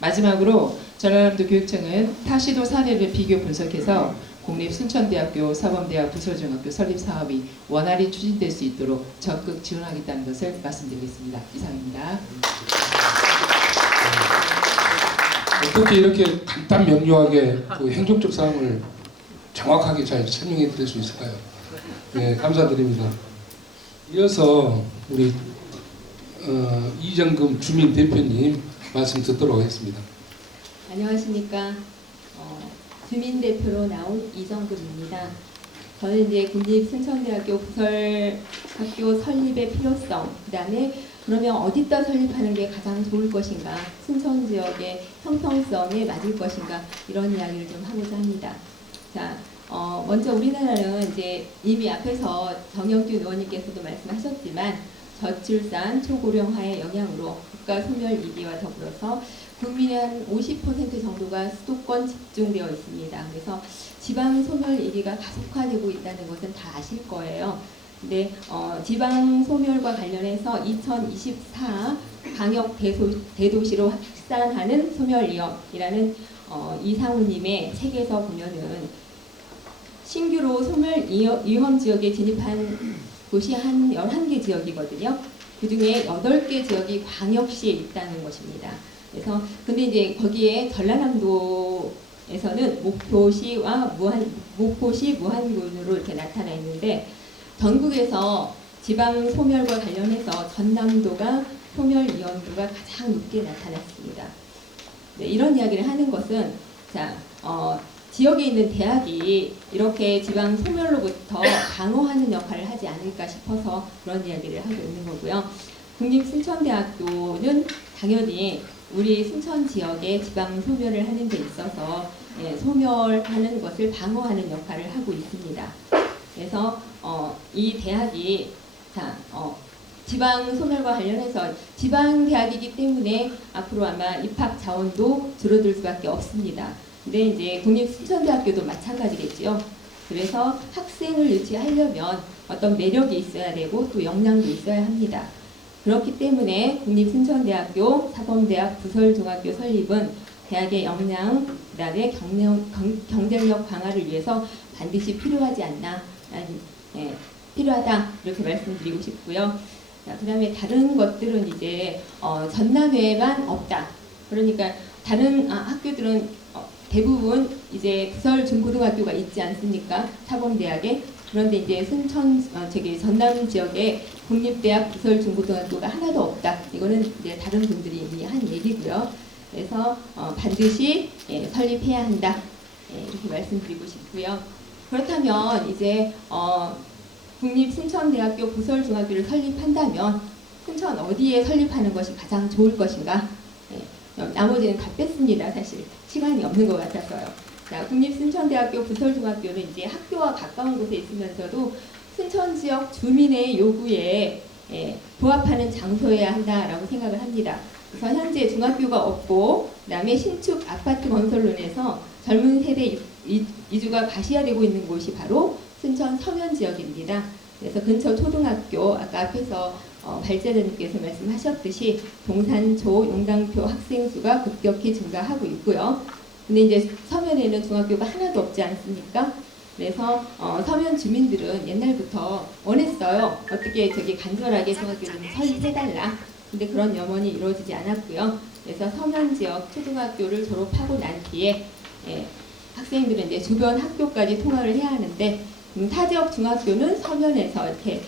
마지막으로 전라남도 교육청은 타시도 사례를 비교 분석해서 국립순천대학교 사범대학 부설중학교 설립 사업이 원활히 추진될 수 있도록 적극 지원하겠다는 것을 말씀드리겠습니다. 이상입니다. 어떻게 이렇게 간단 명료하게 그 행정적 사항을 정확하게 잘 설명해 드릴 수 있을까요? 네, 감사드립니다. 이어서 우리 이정금 주민 대표님 말씀 듣도록 하겠습니다. 안녕하십니까. 주민대표로 나온 이정금입니다. 저는 이제 국립순천대학교 부설학교 설립의 필요성, 그 다음에 그러면 어디다 설립하는 게 가장 좋을 것인가, 순천 지역의 형평성에 맞을 것인가, 이런 이야기를 좀 하고자 합니다. 자, 먼저 우리나라는 이제 이미 앞에서 정영균 의원님께서도 말씀하셨지만 저출산, 초고령화의 영향으로 국가 소멸 위기와 더불어서 국민의 한 50% 정도가 수도권 집중되어 있습니다. 그래서 지방 소멸 위기가 가속화되고 있다는 것은 다 아실 거예요. 근데 지방 소멸과 관련해서 2024 방역 대도시로 확산하는 소멸 위험이라는 이상우님의 책에서 보면은 신규로 소멸 위험 지역에 진입한 곳이 한 11개 지역이거든요. 그 중에 8개 지역이 광역시에 있다는 것입니다. 그래서 근데 이제 거기에 전라남도에서는 목포시와 목포시 무안군으로 이렇게 나타나 있는데 전국에서 지방 소멸과 관련해서 전남도가 소멸 위험도가 가장 높게 나타났습니다. 네, 이런 이야기를 하는 것은 자 지역에 있는 대학이 이렇게 지방 소멸로부터 방어하는 역할을 하지 않을까 싶어서 그런 이야기를 하고 있는 거고요. 국립순천대학교는 당연히 우리 순천 지역의 지방 소멸을 하는 데 있어서 소멸하는 것을 방어하는 역할을 하고 있습니다. 그래서 이 대학이 지방 소멸과 관련해서 지방 대학이기 때문에 앞으로 아마 입학 자원도 줄어들 수밖에 없습니다. 근데 이제 국립순천대학교도 마찬가지겠지요. 그래서 학생을 유치하려면 어떤 매력이 있어야 되고 또 역량도 있어야 합니다. 그렇기 때문에 국립순천대학교, 사범대학, 부설중학교 설립은 대학의 역량, 그다음에 경쟁력 강화를 위해서 반드시 필요하지 않나, 필요하다 이렇게 말씀드리고 싶고요. 그다음에 다른 것들은 이제 전남에만 없다. 그러니까 다른 학교들은 대부분 이제 부설 중고등학교가 있지 않습니까? 사범대학에. 그런데 이제 전남 지역에 국립대학 부설 중고등학교가 하나도 없다. 이거는 이제 다른 분들이 이미 한 얘기고요. 그래서 반드시 설립해야 한다. 이렇게 말씀드리고 싶고요. 그렇다면 이제 국립순천대학교 부설중학교를 설립한다면 순천 어디에 설립하는 것이 가장 좋을 것인가? 나머지는 다 뺐습니다. 사실 시간이 없는 것 같아서요. 자, 국립순천대학교 부설중학교는 이제 학교와 가까운 곳에 있으면서도 순천 지역 주민의 요구에 부합하는 장소여야 한다라고 생각을 합니다. 그래서 현재 중학교가 없고 그다음에 신축 아파트 건설로 인해서 젊은 세대 이주가 가시화되고 있는 곳이 바로 순천 서면 지역입니다. 그래서 근처 초등학교 아까 앞에서 발제자님께서 말씀하셨듯이 동산초, 용당표 학생 수가 급격히 증가하고 있고요. 근데 이제 서면에는 중학교가 하나도 없지 않습니까? 그래서 서면 주민들은 옛날부터 원했어요. 어떻게 간절하게 중학교 좀 설립해달라. 근데 그런 염원이 이루어지지 않았고요. 그래서 서면 지역 초등학교를 졸업하고 난 뒤에 학생들은 이제 주변 학교까지 통학을 해야 하는데 타 지역 중학교는 서면에서 이렇게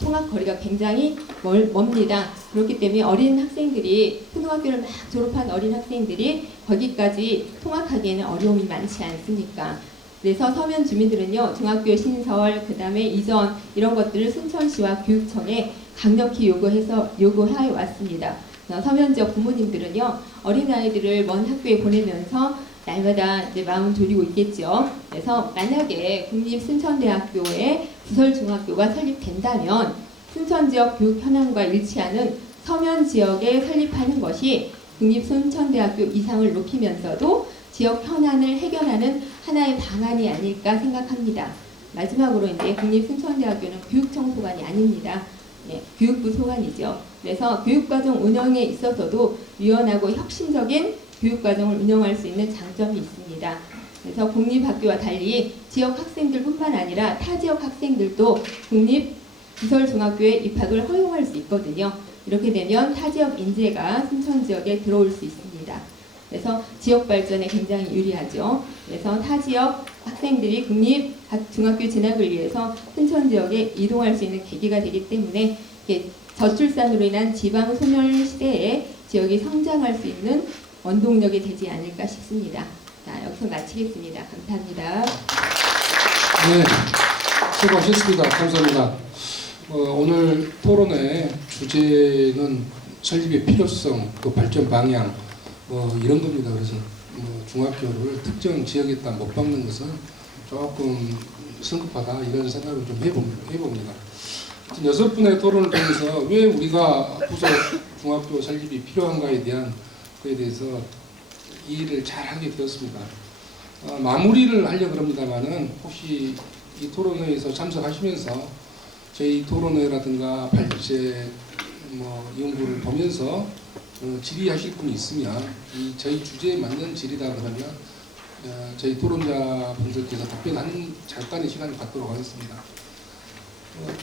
통학 거리가 굉장히 멉니다. 그렇기 때문에 어린 학생들이 초등학교를 막 졸업한 어린 학생들이 거기까지 통학하기에는 어려움이 많지 않습니까? 그래서 서면 주민들은요 중학교 신설 그다음에 이전 이런 것들을 순천시와 교육청에 강력히 요구하여 왔습니다. 서면 지역 부모님들은요 어린아이들을 먼 학교에 보내면서 날마다 이제 마음 졸이고 있겠죠. 그래서 만약에 국립순천대학교에 부설중학교가 설립된다면 순천 지역 교육 현황과 일치하는 서면 지역에 설립하는 것이 국립순천대학교 이상을 높이면서도 지역 현안을 해결하는 하나의 방안이 아닐까 생각합니다. 마지막으로 이제 국립순천대학교는 교육청 소관이 아닙니다. 교육부 소관이죠. 그래서 교육과정 운영에 있어서도 유연하고 혁신적인 교육과정을 운영할 수 있는 장점이 있습니다. 그래서 공립학교와 달리 지역 학생들뿐만 아니라 타 지역 학생들도 국립 부설중학교에 입학을 허용할 수 있거든요. 이렇게 되면 타 지역 인재가 순천 지역에 들어올 수 있습니다. 그래서 지역 발전에 굉장히 유리하죠. 그래서 타 지역 학생들이 국립 중학교 진학을 위해서 순천 지역에 이동할 수 있는 계기가 되기 때문에 저출산으로 인한 지방 소멸 시대에 지역이 성장할 수 있는 원동력이 되지 않을까 싶습니다. 자, 여기서 마치겠습니다. 감사합니다. 네, 수고하셨습니다. 감사합니다. 오늘 토론의 주제는 설립의 필요성, 또 발전 방향, 이런 겁니다. 그래서 중학교를 특정 지역에다 못 박는 것은 조금 성급하다 이런 생각을 좀 해봅니다. 6분의 토론을 통해서 왜 우리가 부서 중학교 설립이 필요한가에 대한 그에 대해서 이해를 잘 하게 되었습니다. 마무리를 하려고 합니다만은 혹시 이 토론회에서 참석하시면서 저희 토론회라든가 발제 연구를 보면서 질의하실 분이 있으면 저희 주제에 맞는 질의다 그러면 저희 토론자분들께서 답변하는 잠깐의 시간을 갖도록 하겠습니다.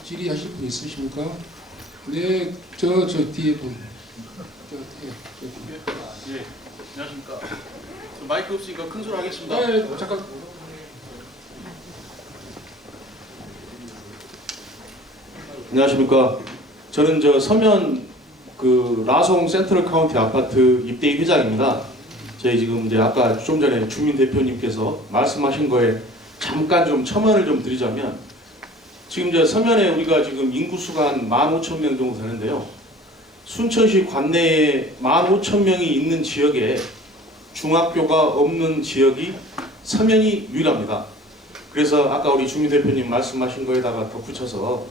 질의하실 분 있으십니까? 네, 저 뒤에 분. 예, 안녕하십니까. 마이크 없으니까 큰 소리 하겠습니다. 네, 잠깐. 안녕하십니까. 저는 서면 라송 센트럴 카운티 아파트 입대인 회장입니다. 저희 지금 이제 아까 좀 전에 주민 대표님께서 말씀하신 거에 잠깐 좀 첨언을 좀 드리자면 지금 이제 서면에 우리가 지금 인구수가 한 15,000명 정도 되는데요. 순천시 관내에 15,000명이 있는 지역에 중학교가 없는 지역이 서면이 유일합니다. 그래서 아까 우리 주민 대표님 말씀하신 거에다가 덧붙여서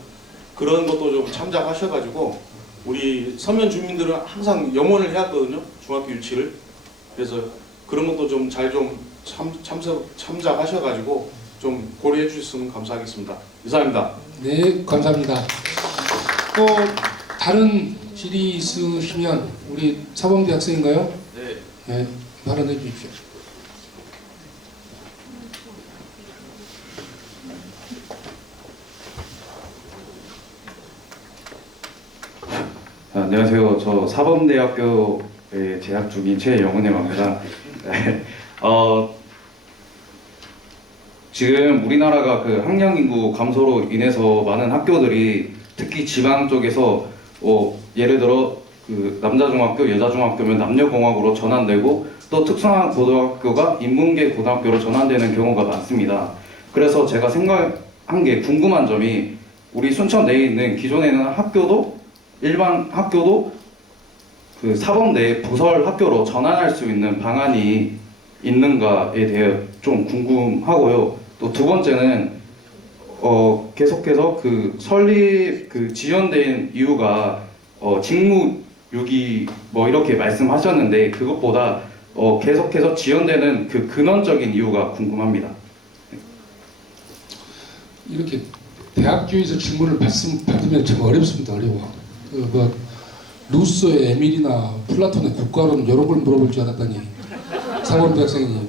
그런 것도 좀 참작하셔가지고 우리 서면 주민들은 항상 염원을 해왔거든요. 중학교 유치를. 그래서 그런 것도 좀 잘 좀 참작하셔가지고 좀 고려해 주셨으면 감사하겠습니다. 이상입니다. 네, 감사합니다. 또 다른 질의 있으시면 우리 사범대 학생인가요? 네. 네, 발언해 주십시오. 안녕하세요. 저 사범대학교에 재학 중인 최영은이라고 합니다. 지금 우리나라가 그 학령 인구 감소로 인해서 많은 학교들이 특히 지방 쪽에서 예를 들어 그 남자중학교, 여자중학교면 남녀공학으로 전환되고 또 특성화 고등학교가 인문계 고등학교로 전환되는 경우가 많습니다. 그래서 제가 생각한 게 궁금한 점이 우리 순천 내에 있는 기존에는 학교도 일반 학교도 그 사범대 부설 학교로 전환할 수 있는 방안이 있는가에 대해 좀 궁금하고요. 또 두 번째는 계속해서 그 설립 그 지연된 이유가 직무유기 뭐 이렇게 말씀하셨는데 그것보다 계속해서 지연되는 그 근원적인 이유가 궁금합니다. 이렇게 대학교에서 질문을 받으면 참 어렵습니다. 어려워. 루소의 에밀이나 플라톤의 국가론 이런 걸 물어볼 줄 알았더니 사범대학생이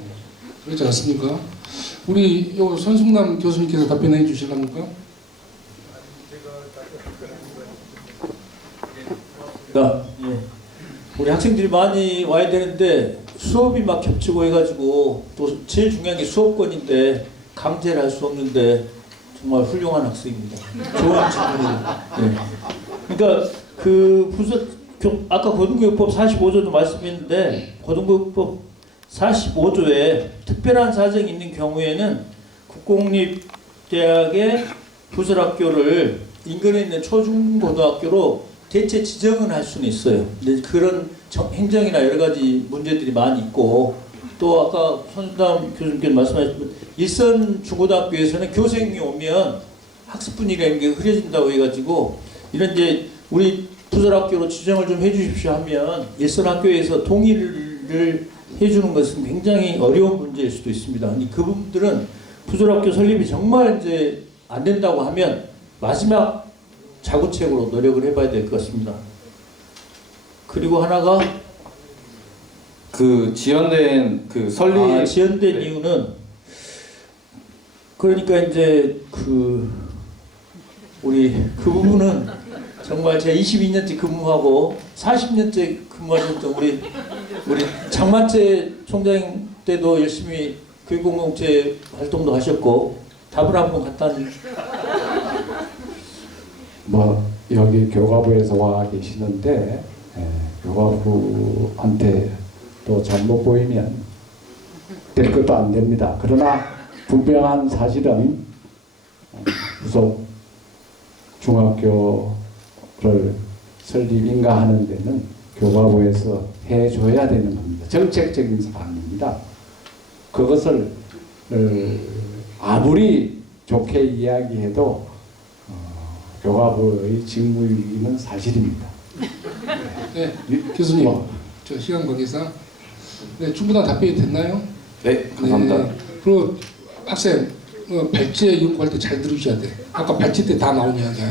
그렇지 않습니까? 우리 요 손승남 교수님께서 답변해 주실랍니까? 예. 우리 학생들이 많이 와야 되는데 수업이 막 겹치고 해가지고 또 제일 중요한 게 수업권인데 강제를 할 수 없는데 정말 훌륭한 학생입니다. 좋은 친구입니다. 네. 그러니까 아까 고등교육법 45조도 말씀했는데 고등교육법 45조에 특별한 사정이 있는 경우에는 국공립대학의 부설학교를 인근에 있는 초중고등학교로 대체 지정은 할 수는 있어요. 근데 그런 행정이나 여러 가지 문제들이 많이 있고 또 아까 손담 교수님께서 말씀하셨지만 일선 중고등학교에서는 교생이 오면 학습 분위기가 게 흐려진다고 해가지고 이런 이제 우리 부설학교로 지정을 좀 해주십시오 하면 일선 학교에서 동의를 해주는 것은 굉장히 어려운 문제일 수도 있습니다. 근데 그분들은 부설학교 설립이 정말 이제 안 된다고 하면 마지막 자구책으로 노력을 해봐야 될 것 같습니다. 그리고 하나가 그 지연된 그 설립 지연된 이유는 그러니까 이제 우리 그 부분은 정말 제가 22년째 근무하고 40년째 근무하셨던 우리 장만채 총장 때도 열심히 교육공동체 활동도 하셨고 답을 한번 갖다 여기 교과부에서 와 계시는데 교과부한테 또 잘못 보이면 될 것도 안 됩니다. 그러나 분명한 사실은 부속 중학교를 설립 인가하는 데는 교과부에서 해줘야 되는 겁니다. 정책적인 사항입니다. 그것을 아무리 좋게 이야기해도 교과부의 직무유기는 사실입니다. 네, 교수님, 저 시간 관계상 충분한 답변이 됐나요? 네, 감사합니다. 네. 그리고 학생 발제 연구할 때 잘 들으셔야 돼. 아까 발제 때 다 나온 이야기야.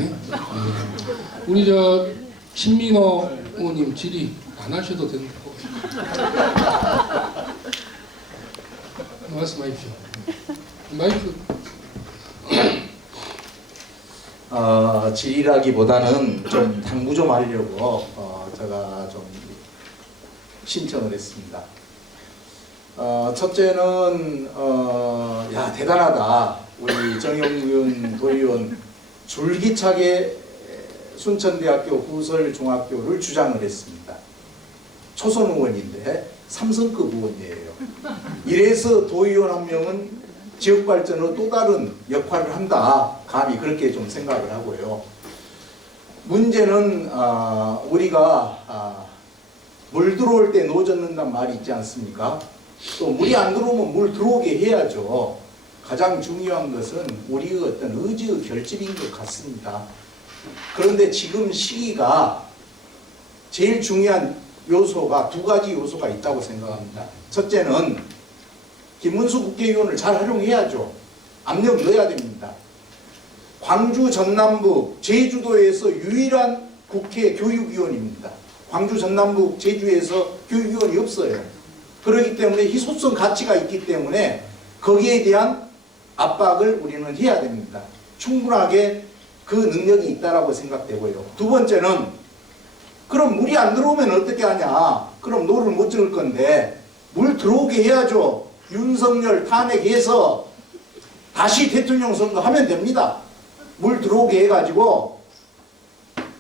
우리 저 신민호 의원님 질의 안 하셔도 된다고. 말씀하십시오. 마이크. 질의라기보다는 좀 당부 좀 하려고 제가 좀 신청을 했습니다. 첫째는 야 대단하다. 우리 정영균 도의원 줄기차게 순천대학교 부설중학교를 주장을 했습니다. 초선 의원인데 삼성급 의원이에요. 이래서 도의원 한 명은 지역 발전으로 또 다른 역할을 한다. 감히 그렇게 좀 생각을 하고요. 문제는 우리가 물 들어올 때 노 젓는단 말이 있지 않습니까? 또 물이 안 들어오면 물 들어오게 해야죠. 가장 중요한 것은 우리의 어떤 의지의 결집인 것 같습니다. 그런데 지금 시기가 제일 중요한 요소가 두 가지 요소가 있다고 생각합니다. 첫째는 김문수 국회의원을 잘 활용해야죠. 압력 넣어야 됩니다. 광주 전남북 제주도에서 유일한 국회 교육위원입니다. 광주 전남북 제주에서 교육위원이 없어요. 그렇기 때문에 희소성 가치가 있기 때문에 거기에 대한 압박을 우리는 해야 됩니다. 충분하게 그 능력이 있다라고 생각되고요. 두 번째는 그럼 물이 안 들어오면 어떻게 하냐? 그럼 노를 못 지을 건데 물 들어오게 해야죠. 윤석열 탄핵해서 다시 대통령 선거 하면 됩니다. 물 들어오게 해가지고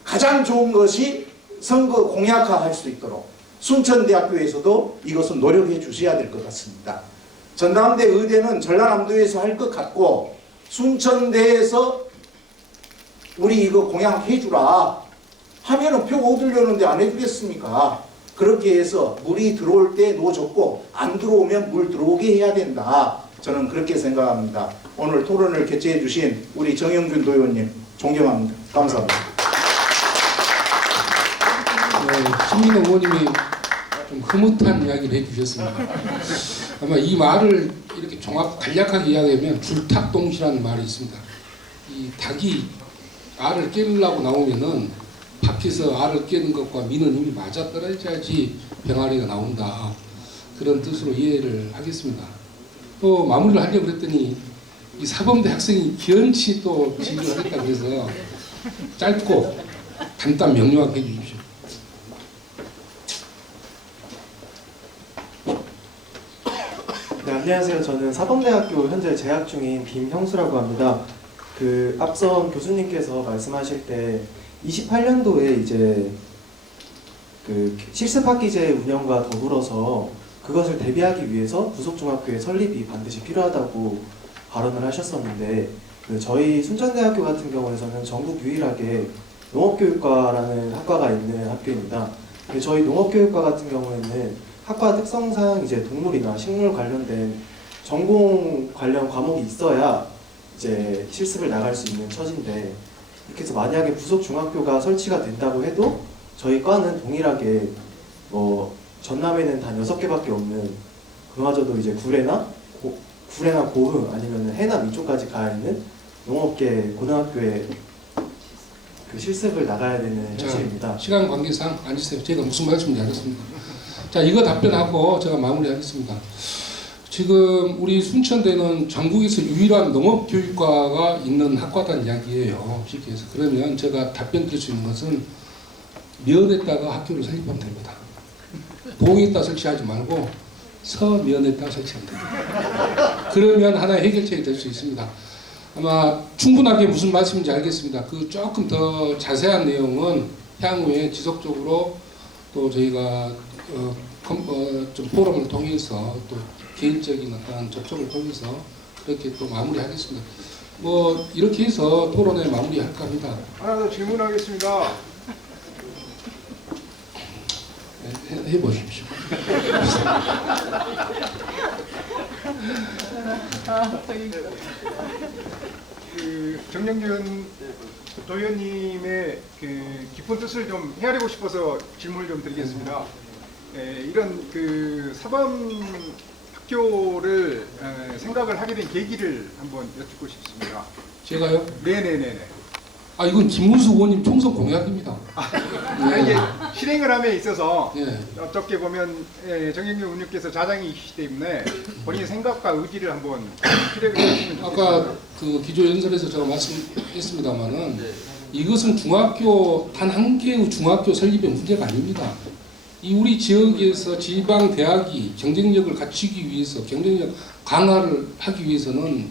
가장 좋은 것이 선거 공약화할 수 있도록 순천대학교에서도 이것은 노력해 주셔야 될 것 같습니다. 전남대 의대는 전라남도에서 할 것 같고 순천대에서 우리 이거 공약해 주라 하면은 표 얻으려는데 안 해주겠습니까? 그렇게 해서 물이 들어올 때 노줬고 안 들어오면 물 들어오게 해야 된다. 저는 그렇게 생각합니다. 오늘 토론을 개최해 주신 우리 정영균 도의원님 존경합니다. 감사합니다. 신민호 의원님이 좀 흐뭇한 이야기를 해주셨습니다. 아마 이 말을 이렇게 간략하게 이야기하면 줄탁동시라는 말이 있습니다. 이 닭이 알을 깨려고 나오면은 밖에서 알을 깨는 것과 미는 힘이 맞아 떨어져야지 병아리가 나온다. 그런 뜻으로 이해를 하겠습니다. 또 마무리를 하려고 그랬더니 이 사범대 학생이 기연치 또 지휘를 하겠다 그래서 짧고 간단 명료하게 해주십시오. 네, 안녕하세요. 저는 사범대학교 현재 재학 중인 김형수라고 합니다. 앞선 교수님께서 말씀하실 때 28년도에 이제 실습학기제 운영과 더불어서 그것을 대비하기 위해서 부속중학교의 설립이 반드시 필요하다고 발언을 하셨었는데 저희 순천대학교 같은 경우에는 전국 유일하게 농업교육과라는 학과가 있는 학교입니다. 저희 농업교육과 같은 경우에는 학과 특성상 이제 동물이나 식물 관련된 전공 관련 과목이 있어야 이제 실습을 나갈 수 있는 처지인데 이렇게 해서 만약에 부속 중학교가 설치가 된다고 해도 저희 과는 동일하게 전남에는 단 6개밖에 없는 그마저도 이제 구례나 고흥 아니면 해남 이쪽까지 가 있는 농업계 고등학교에 실습을 나가야 되는 현실입니다. 시간 관계상 앉으세요. 제가 무슨 말씀인지 알겠습니다. 자, 이거 답변하고 제가 마무리하겠습니다. 지금 우리 순천대는 전국에서 유일한 농업교육과가 있는 학과단 이야기예요. 쉽게 해서. 그러면 제가 답변 드릴 수 있는 것은 면에다가 학교를 설립하면 됩니다. 동에다 설치하지 말고 서면에다 설치하면 됩니다. 그러면 하나의 해결책이 될 수 있습니다. 아마 충분하게 무슨 말씀인지 알겠습니다. 조금 더 자세한 내용은 향후에 지속적으로 또 저희가 좀 포럼을 통해서 또 개인적인 어떤 접촉을 통해서 그렇게 또 마무리하겠습니다. 이렇게 해서 토론회 마무리할까 합니다. 하나 더 질문하겠습니다. 해보십시오. 정영균 도의원님의 깊은 뜻을 좀 헤아리고 싶어서 질문을 좀 드리겠습니다. 이런 사범 학교를 생각을 하게 된 계기를 한번 여쭙고 싶습니다. 제가요? 네네네네. 이건 김문수 의원님 총선 공약입니다. 이게 실행을 함에 있어서 네. 어떻게 보면 정영균 의원님께서 자장이시기 때문에 본인의 생각과 의지를 한번 피력을 해주시면 좋겠습니다. 아까 기조연설에서 제가 말씀했습니다만은 이것은 단 한 개의 중학교 설립의 문제가 아닙니다. 우리 지역에서 지방 대학이 경쟁력을 갖추기 위해서 경쟁력 강화를 하기 위해서는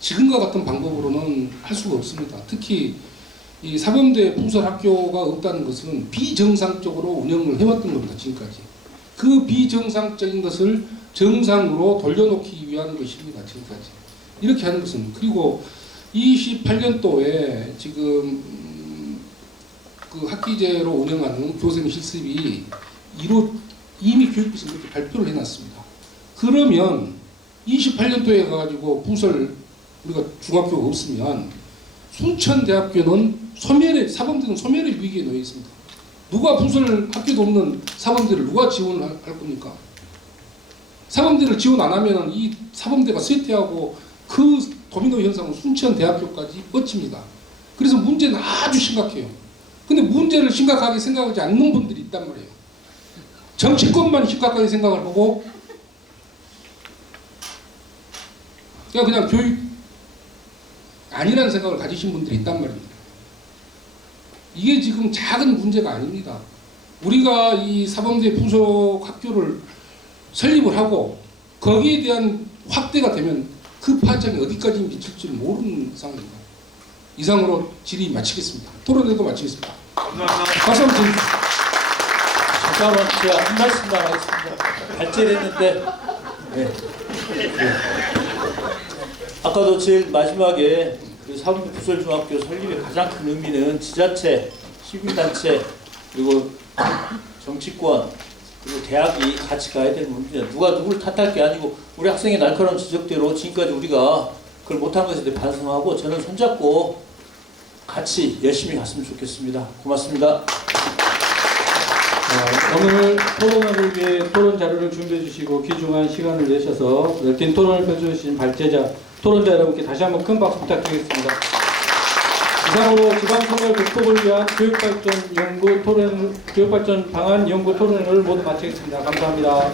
지금과 같은 방법으로는 할 수가 없습니다. 특히 이 사범대 부설 학교가 없다는 것은 비정상적으로 운영을 해왔던 겁니다. 지금까지. 그 비정상적인 것을 정상으로 돌려놓기 위한 것입니다. 지금까지. 이렇게 하는 것은. 그리고 28년도에 지금 학기제로 운영하는 교생 실습이 이미 교육부에서 그렇게 발표를 해놨습니다. 그러면 28년도에 가가지고 우리가 중학교가 없으면 순천대학교는 사범대는 소멸의 위기에 놓여 있습니다. 누가 부설 학교도 없는 사범대를 누가 지원을 할 겁니까? 사범대를 지원 안 하면 이 사범대가 쇠퇴하고 그 도미노 현상은 순천대학교까지 뻗칩니다. 그래서 문제는 아주 심각해요. 근데 문제를 심각하게 생각하지 않는 분들이 있단 말이에요. 정치권만 심각하게 생각을 하고 그냥 교육 아니라는 생각을 가지신 분들이 있단 말입니다. 이게 지금 작은 문제가 아닙니다. 우리가 이 사범대 부속 학교를 설립을 하고 거기에 대한 확대가 되면 그 그 파장이 어디까지 미칠 줄 모르는 상황입니다. 이상으로 질의 마치겠습니다. 토론회도 마치겠습니다. 감사합니다. 박수 한번 드립니다. 잠깐만 제가 한 말씀만 하겠습니다. 발제를 했는데 네. 아까도 제일 마지막에 그 사분부 부설중학교 설립의 가장 큰 의미는 지자체, 시민단체 그리고 정치권 그리고 대학이 같이 가야 되는 문제입니다. 누가 누구를 탓할 게 아니고 우리 학생의 날카로운 지적대로 지금까지 우리가 그걸 못한 것에 대해 반성하고 저는 손잡고 같이 열심히 갔으면 좋겠습니다. 고맙습니다. 오늘 토론을 위해 토론 자료를 준비해 주시고 귀중한 시간을 내셔서 긴 토론을 펼쳐주신 발제자, 토론자 여러분께 다시 한번 큰 박수 부탁드리겠습니다. 이상으로 지방선거 극복을 위한 교육발전 방안 연구 토론을 모두 마치겠습니다. 감사합니다.